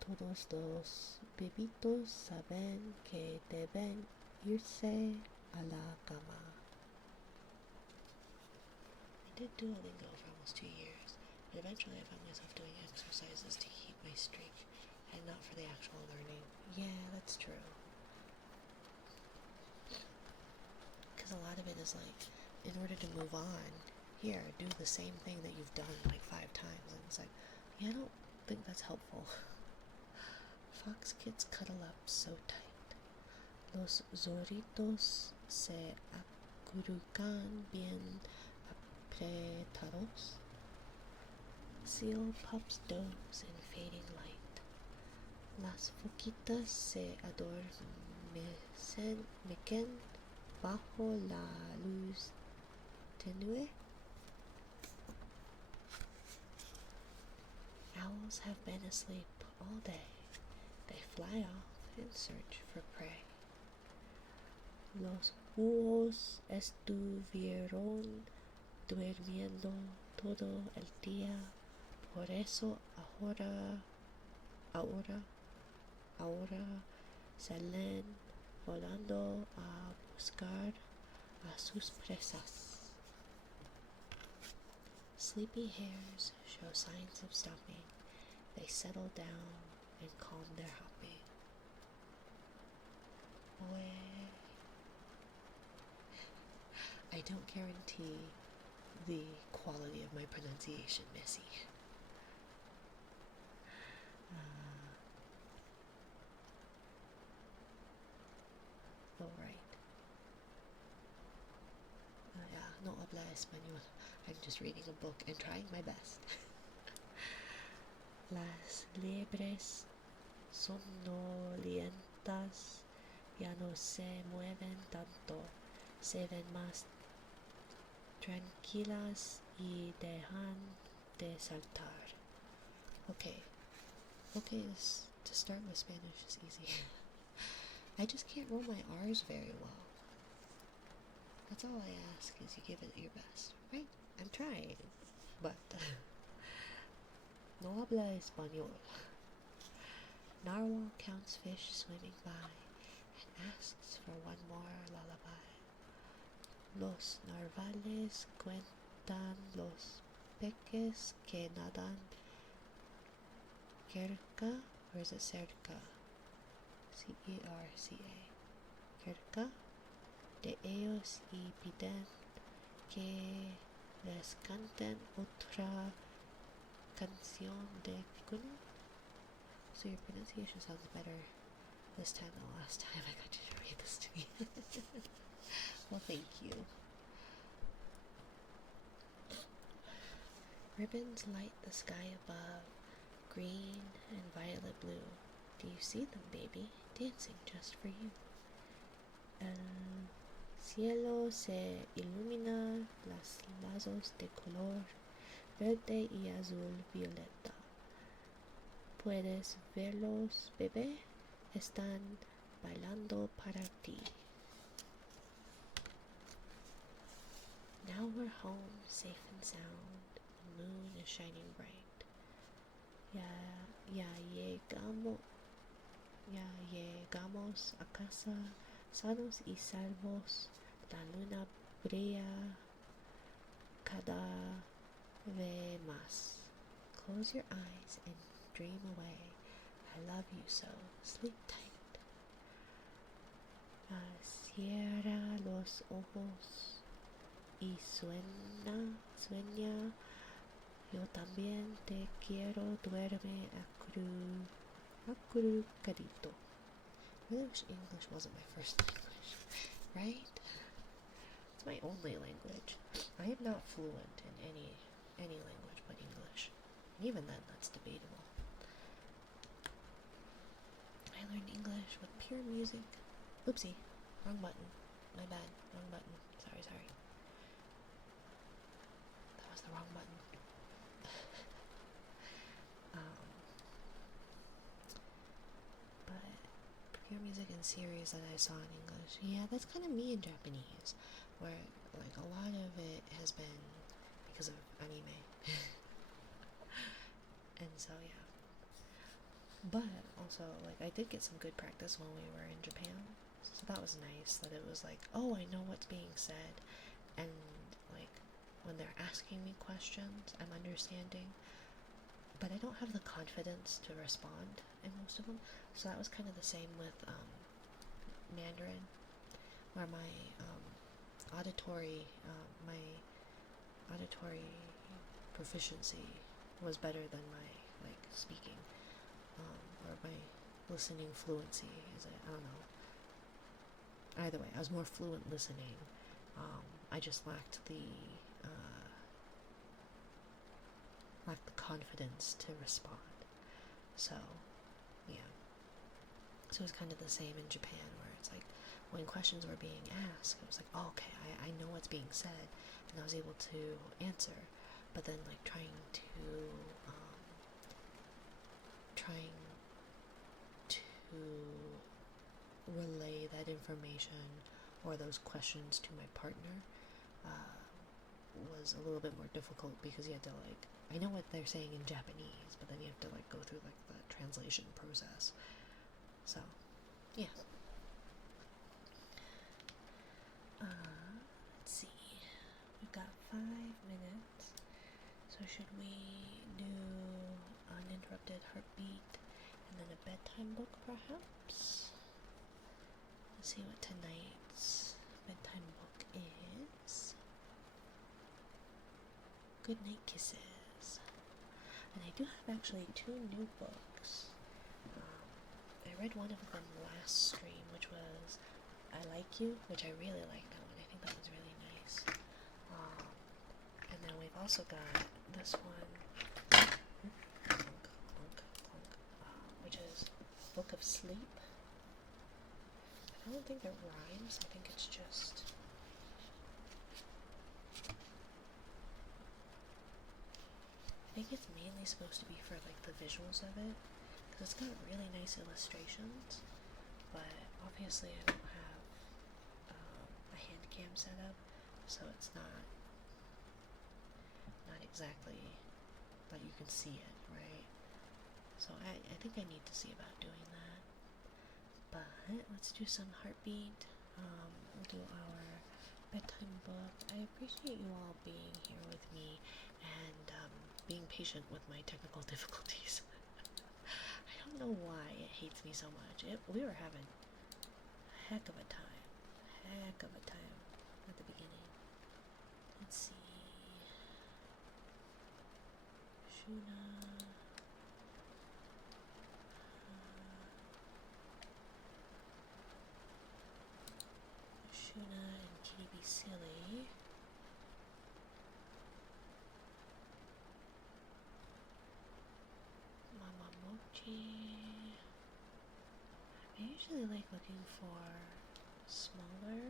Todos los bebitos saben que deben irse a la cama. I did Duolingo for almost 2 years, but eventually I found myself doing exercises to keep my streak and not for the actual learning. Yeah, that's true. Because a lot of it is like, in order to move on, here, do the same thing that you've done like 5 times. And it's like, yeah, I don't think that's helpful. Fox kids cuddle up so tight. Los zorritos se acurrucan bien apretados. Seal pups doze in fading light. Las foquitas se adormecen bajo la luz tenue. Owls have been asleep all day. They fly off in search for prey. Los búhos estuvieron durmiendo todo el día. Por eso ahora salen volando a buscar a sus presas. Sleepy hares show signs of stopping. They settle down and calm their hopping. I don't guarantee the quality of my pronunciation, Missy. Alright. Yeah, no habla español. I'm just reading a book and trying my best. Las liebres somnolientas ya no se mueven tanto, se ven más tranquilas y dejan de saltar. Okay, to start with Spanish is easy. I just can't roll my R's very well. That's all I ask is you give it your best, right? I'm trying, but no habla español. Narwhal counts fish swimming by and asks for one more lullaby. Los narvales cuentan los peces que nadan cerca, or is it cerca? C-E-R-C-A. Cerca de ellos y piden que les canten otra canción de cuna. So your pronunciation sounds better this time than last time I got you to read this to me. Well, thank you. Ribbons light the sky above, green and violet blue. Do you see them, baby, dancing just for you? El cielo se ilumina, las lazos de color verde y azul violeta. Puedes verlos, bebé, están bailando para ti. Now we're home, safe and sound. The moon is shining bright. Ya llegamos a casa, sanos y salvos. La luna brilla cada vez más. Close your eyes and dream away. I love you so. Sleep tight. Cierra los ojos y sueña. Yo también te quiero, duerme acurrucadito. I really wish English wasn't my first language, right? It's my only language. I am not fluent in any language but English. Even then, that's debatable. I learned English with pure music. Oopsie, wrong button. My bad, wrong button. Sorry. That was the wrong button. But pure music and series that I saw in English, yeah, that's kind of me in Japanese, where like a lot of it has been because of anime. And so yeah. But also, like, I did get some good practice when we were in Japan, so that was nice. That it was like, oh, I know what's being said, and like when they're asking me questions, I'm understanding, but I don't have the confidence to respond in most of them. So that was kind of the same with Mandarin, where my auditory proficiency was better than my like speaking, or my listening fluency. Is it? I don't know. Either way, I was more fluent listening. I just lacked the confidence to respond. So, yeah. So it was kind of the same in Japan, where it's like when questions were being asked, it was like, oh, okay, I know what's being said, and I was able to answer. But then, like trying to relay that information or those questions to my partner was a little bit more difficult, because you had to like, I know what they're saying in Japanese, but then you have to like go through like the translation process. So yeah. Let's see, we've got 5 minutes, so should we do uninterrupted heartbeat and then a bedtime book perhaps? Let's see what tonight's bedtime book is. Goodnight Kisses. And I do have actually 2 new books. I read one of them last stream, which was I Like You, which I really like that one. I think that one's really nice. And then we've also got this one, which is Book of Sleep. I don't think it rhymes. I think it's just... I think it's mainly supposed to be for like the visuals of it, because it's got really nice illustrations, but obviously I don't have a hand cam set up, so it's not exactly that you can see it, right? So I think I need to see about doing that. But let's do some heartbeat. We'll do our bedtime book. I appreciate you all being here with me and being patient with my technical difficulties. I don't know why it hates me so much. We were having a heck of a time at the beginning. Let's see. Shuna. Shuna and Kitty Be Silly. Mama Mochi. I usually like looking for smaller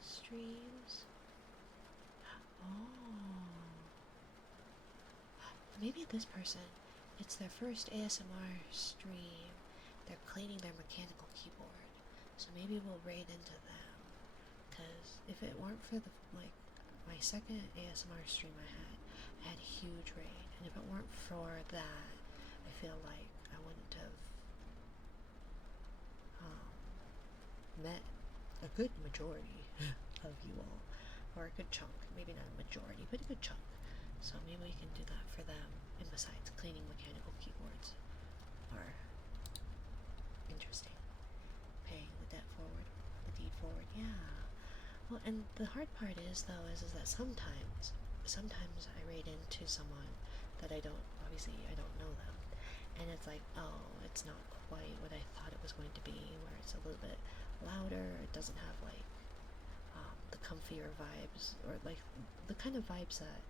streams. Oh, maybe this person, it's their first ASMR stream. They're cleaning their mechanical keyboard, so maybe we'll raid into them. Because if it weren't for the my second ASMR stream I had a huge raid, and if it weren't for that, I feel like I wouldn't have met a good majority of you all, or a good chunk, maybe not a majority, but a good chunk. So maybe we can do that for them, and besides cleaning mechanical keyboards, or Well, and the hard part is though is that sometimes I rate into someone that I don't know them, and it's like, oh, it's not quite what I thought it was going to be, where it's a little bit louder. It doesn't have like the comfier vibes, or like the kind of vibes that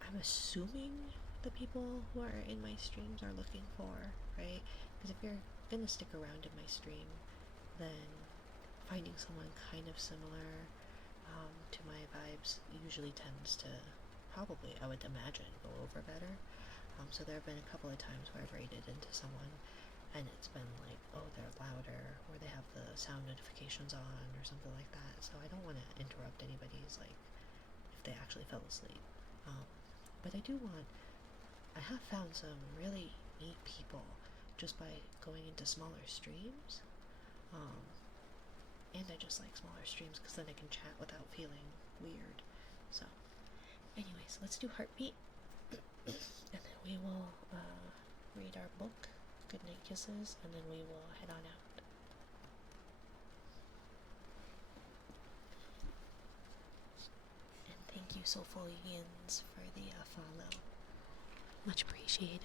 I'm assuming the people who are in my streams are looking for, right? Because if you're gonna stick around in my stream, then finding someone kind of similar to my vibes usually tends to probably, I would imagine, go over better. So there have been a couple of times where I've raided into someone and it's been like, oh, they're louder, or they have the sound notifications on, or something like that. So I don't want to interrupt anybody's, like, if they actually fell asleep. But I have found some really neat people just by going into smaller streams. And I just like smaller streams because then I can chat without feeling weird. So, anyways, let's do heartbeat, and then we will read our book, Goodnight Kisses, and then we will head on out. And thank you, Soulfulians, for the follow. Much appreciated.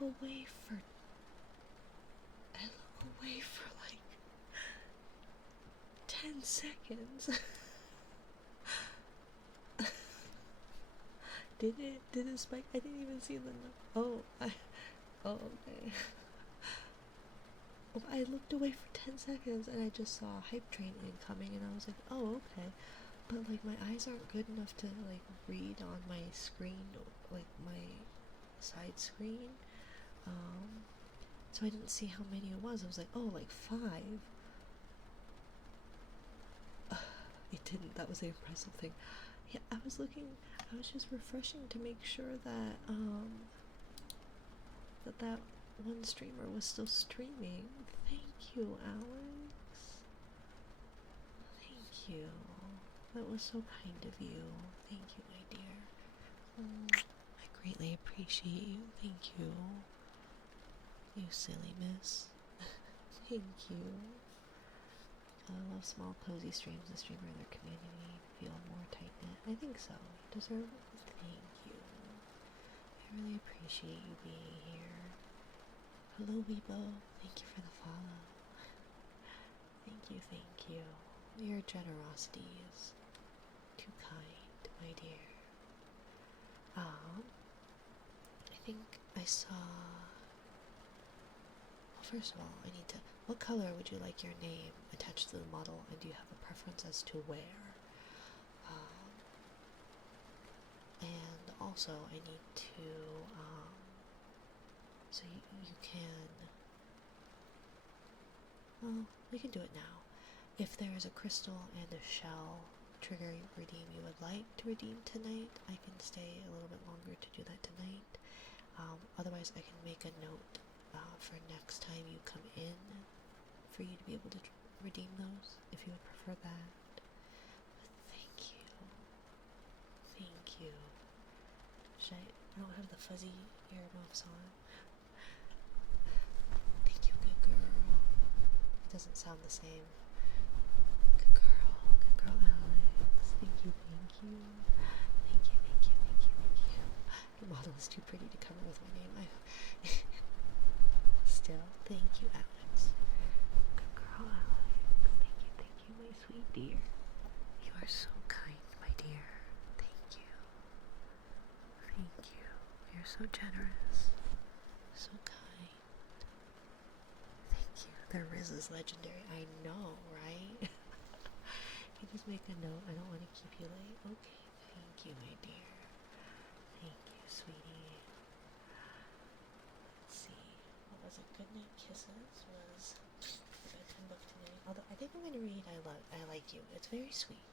away for I look away for like 10 seconds. Did it spike? I didn't even see the oh, okay. I looked away for 10 seconds and I just saw a hype train incoming and I was like, oh, okay. But like my eyes aren't good enough to like read on my screen, like my side screen. So I didn't see how many it was. I was like, oh, like 5. It didn't. That was the impressive thing. Yeah, I was just refreshing to make sure that that one streamer was still streaming. Thank you, Alex. Thank you. That was so kind of you. Thank you, my dear. I greatly appreciate you. Thank you. You silly miss. Thank you. I love small, cozy streams. The streamer and their community feel more tight-knit. I think so. You deserve it. Thank you. I really appreciate you being here. Hello, Weibo. Thank you for the follow. Thank you, thank you. Your generosity is too kind, my dear. I think I saw... Well, first of all, I need to... What color would you like your name attached to the model, and do you have a preference as to where? And also, I need to... so you can... Well, we can do it now. If there is a crystal and a shell trigger redeem you would like to redeem tonight, I can stay a little bit longer to do that tonight. Otherwise, I can make a note for next time you come in for you to be able to redeem those, if you would prefer that. But thank you. Thank you. I don't have the fuzzy earmuffs on. Thank you, good girl. It doesn't sound the same. Good girl, Alex. Thank you, thank you. Thank you, thank you, thank you, thank you. The model is too pretty to cover with my name. Still, thank you, Alex. Good girl, Alex. Thank you, my sweet dear. You are so kind, my dear. Thank you. Thank you. You're so generous. So kind. Thank you. The Riz is legendary. I know, right? You just make a note. I don't want to keep you late. Okay. Thank you, my dear. Thank you, sweetie. Let's see. What was it? Goodnight Kisses was the bedtime book today. Although I think I'm going to read I Like You. It's very sweet.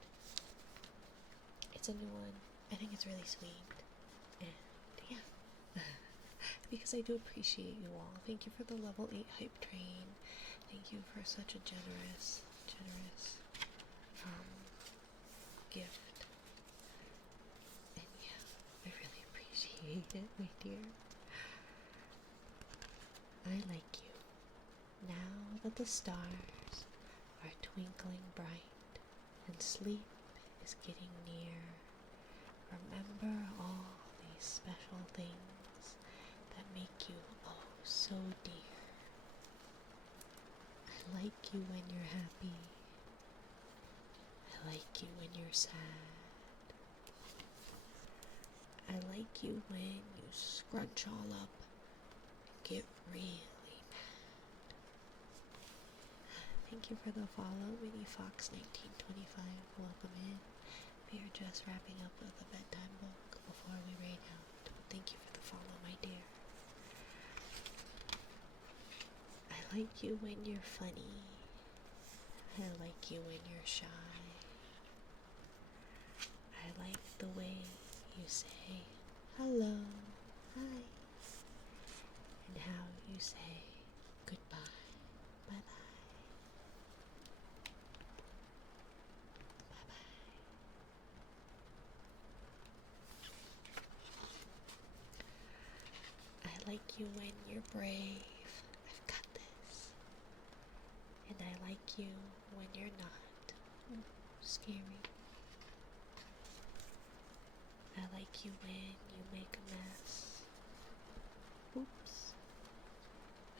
It's a new one. I think it's really sweet. And yeah. Because I do appreciate you all. Thank you for the level 8 hype train. Thank you for such a generous gift. And yeah, I really appreciate it, my dear. I like you. Now that the stars are twinkling bright and sleep is getting near, remember all these special things that make you oh so dear. I like you when you're happy. I like you when you're sad. I like you when you scrunch all up and get really mad. Thank you for the follow, Winnie Fox 1925. Welcome in. We are just wrapping up with a bedtime book before we raid out. Thank you for the follow, my dear. I like you when you're funny. I like you when you're shy. I like the way you say hello, hi, and how you say goodbye, bye-bye, bye-bye. I like you when you're brave. I've got this. And I like you when you're not scary. I like you when you make a mess. Oops.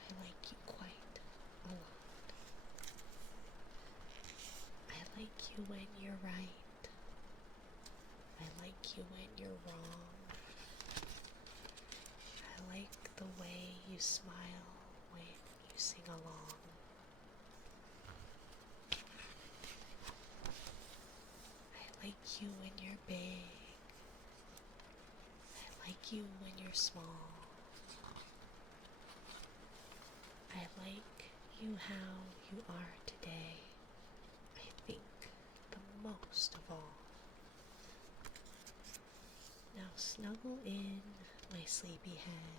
I like you quite a lot. I like you when you're right. I like you when you're wrong. I like the way you smile when you sing along. I like you when you're big. I like you when you're small. I like you how you are today. I think the most of all. Now snuggle in, my sleepy head.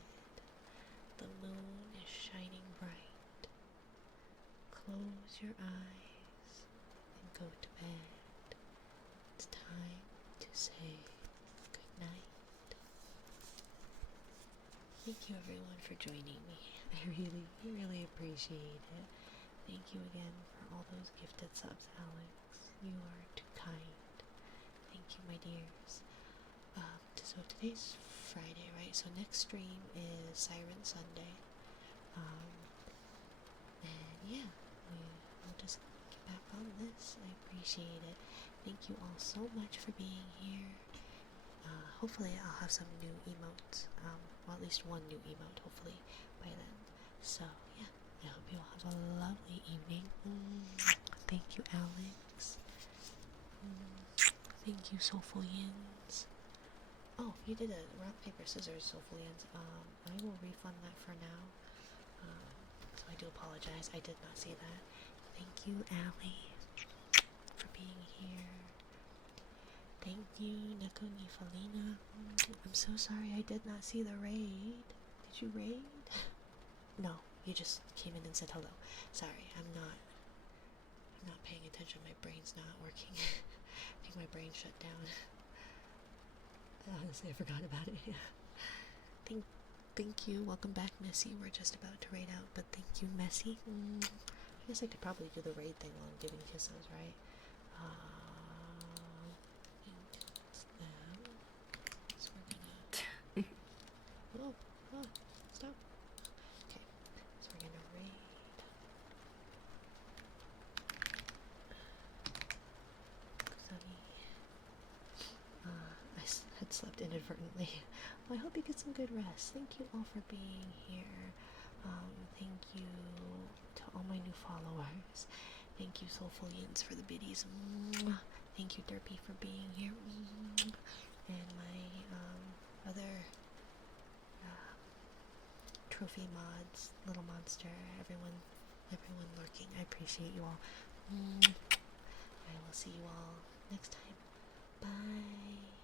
The moon is shining bright. Close your eyes and go to bed. It's time to say good night. Thank you everyone for joining me. I really appreciate it. Thank you again for all those gifted subs, Alex. You are too kind. Thank you, my dears. So today's Friday, right? So next stream is Siren Sunday. And yeah, we'll just get back on this. I appreciate it. Thank you all so much for being here. Hopefully I'll have some new emotes, or at least one new emote, hopefully, by then. So yeah, I hope you all have a lovely evening. Thank you, Alex. Thank you, Soulful Yins. Oh, you did a rock, paper, scissors, Soulful Yins. I will refund that for now. So I do apologize. I did not see that. Thank you, Allie, for being here. Thank you, Nakuni Felina. I'm so sorry I did not see the raid. Did you raid? No, you just came in and said hello. Sorry, I'm not paying attention. My brain's not working. I think my brain shut down. Honestly, I forgot about it. Thank you. Welcome back, Messy. We're just about to raid out, but thank you, Messy. I guess I could probably do the raid thing while I'm giving kisses, right? So we're gonna... oh, stop. Okay, so we're gonna raid. I had slept inadvertently. Well, I hope you get some good rest. Thank you all for being here. Thank you to all my new followers. Thank you, Soulful Yins, for the biddies. Thank you, Derpy, for being here. And my other trophy mods, Little Monster, everyone lurking. I appreciate you all. I will see you all next time. Bye.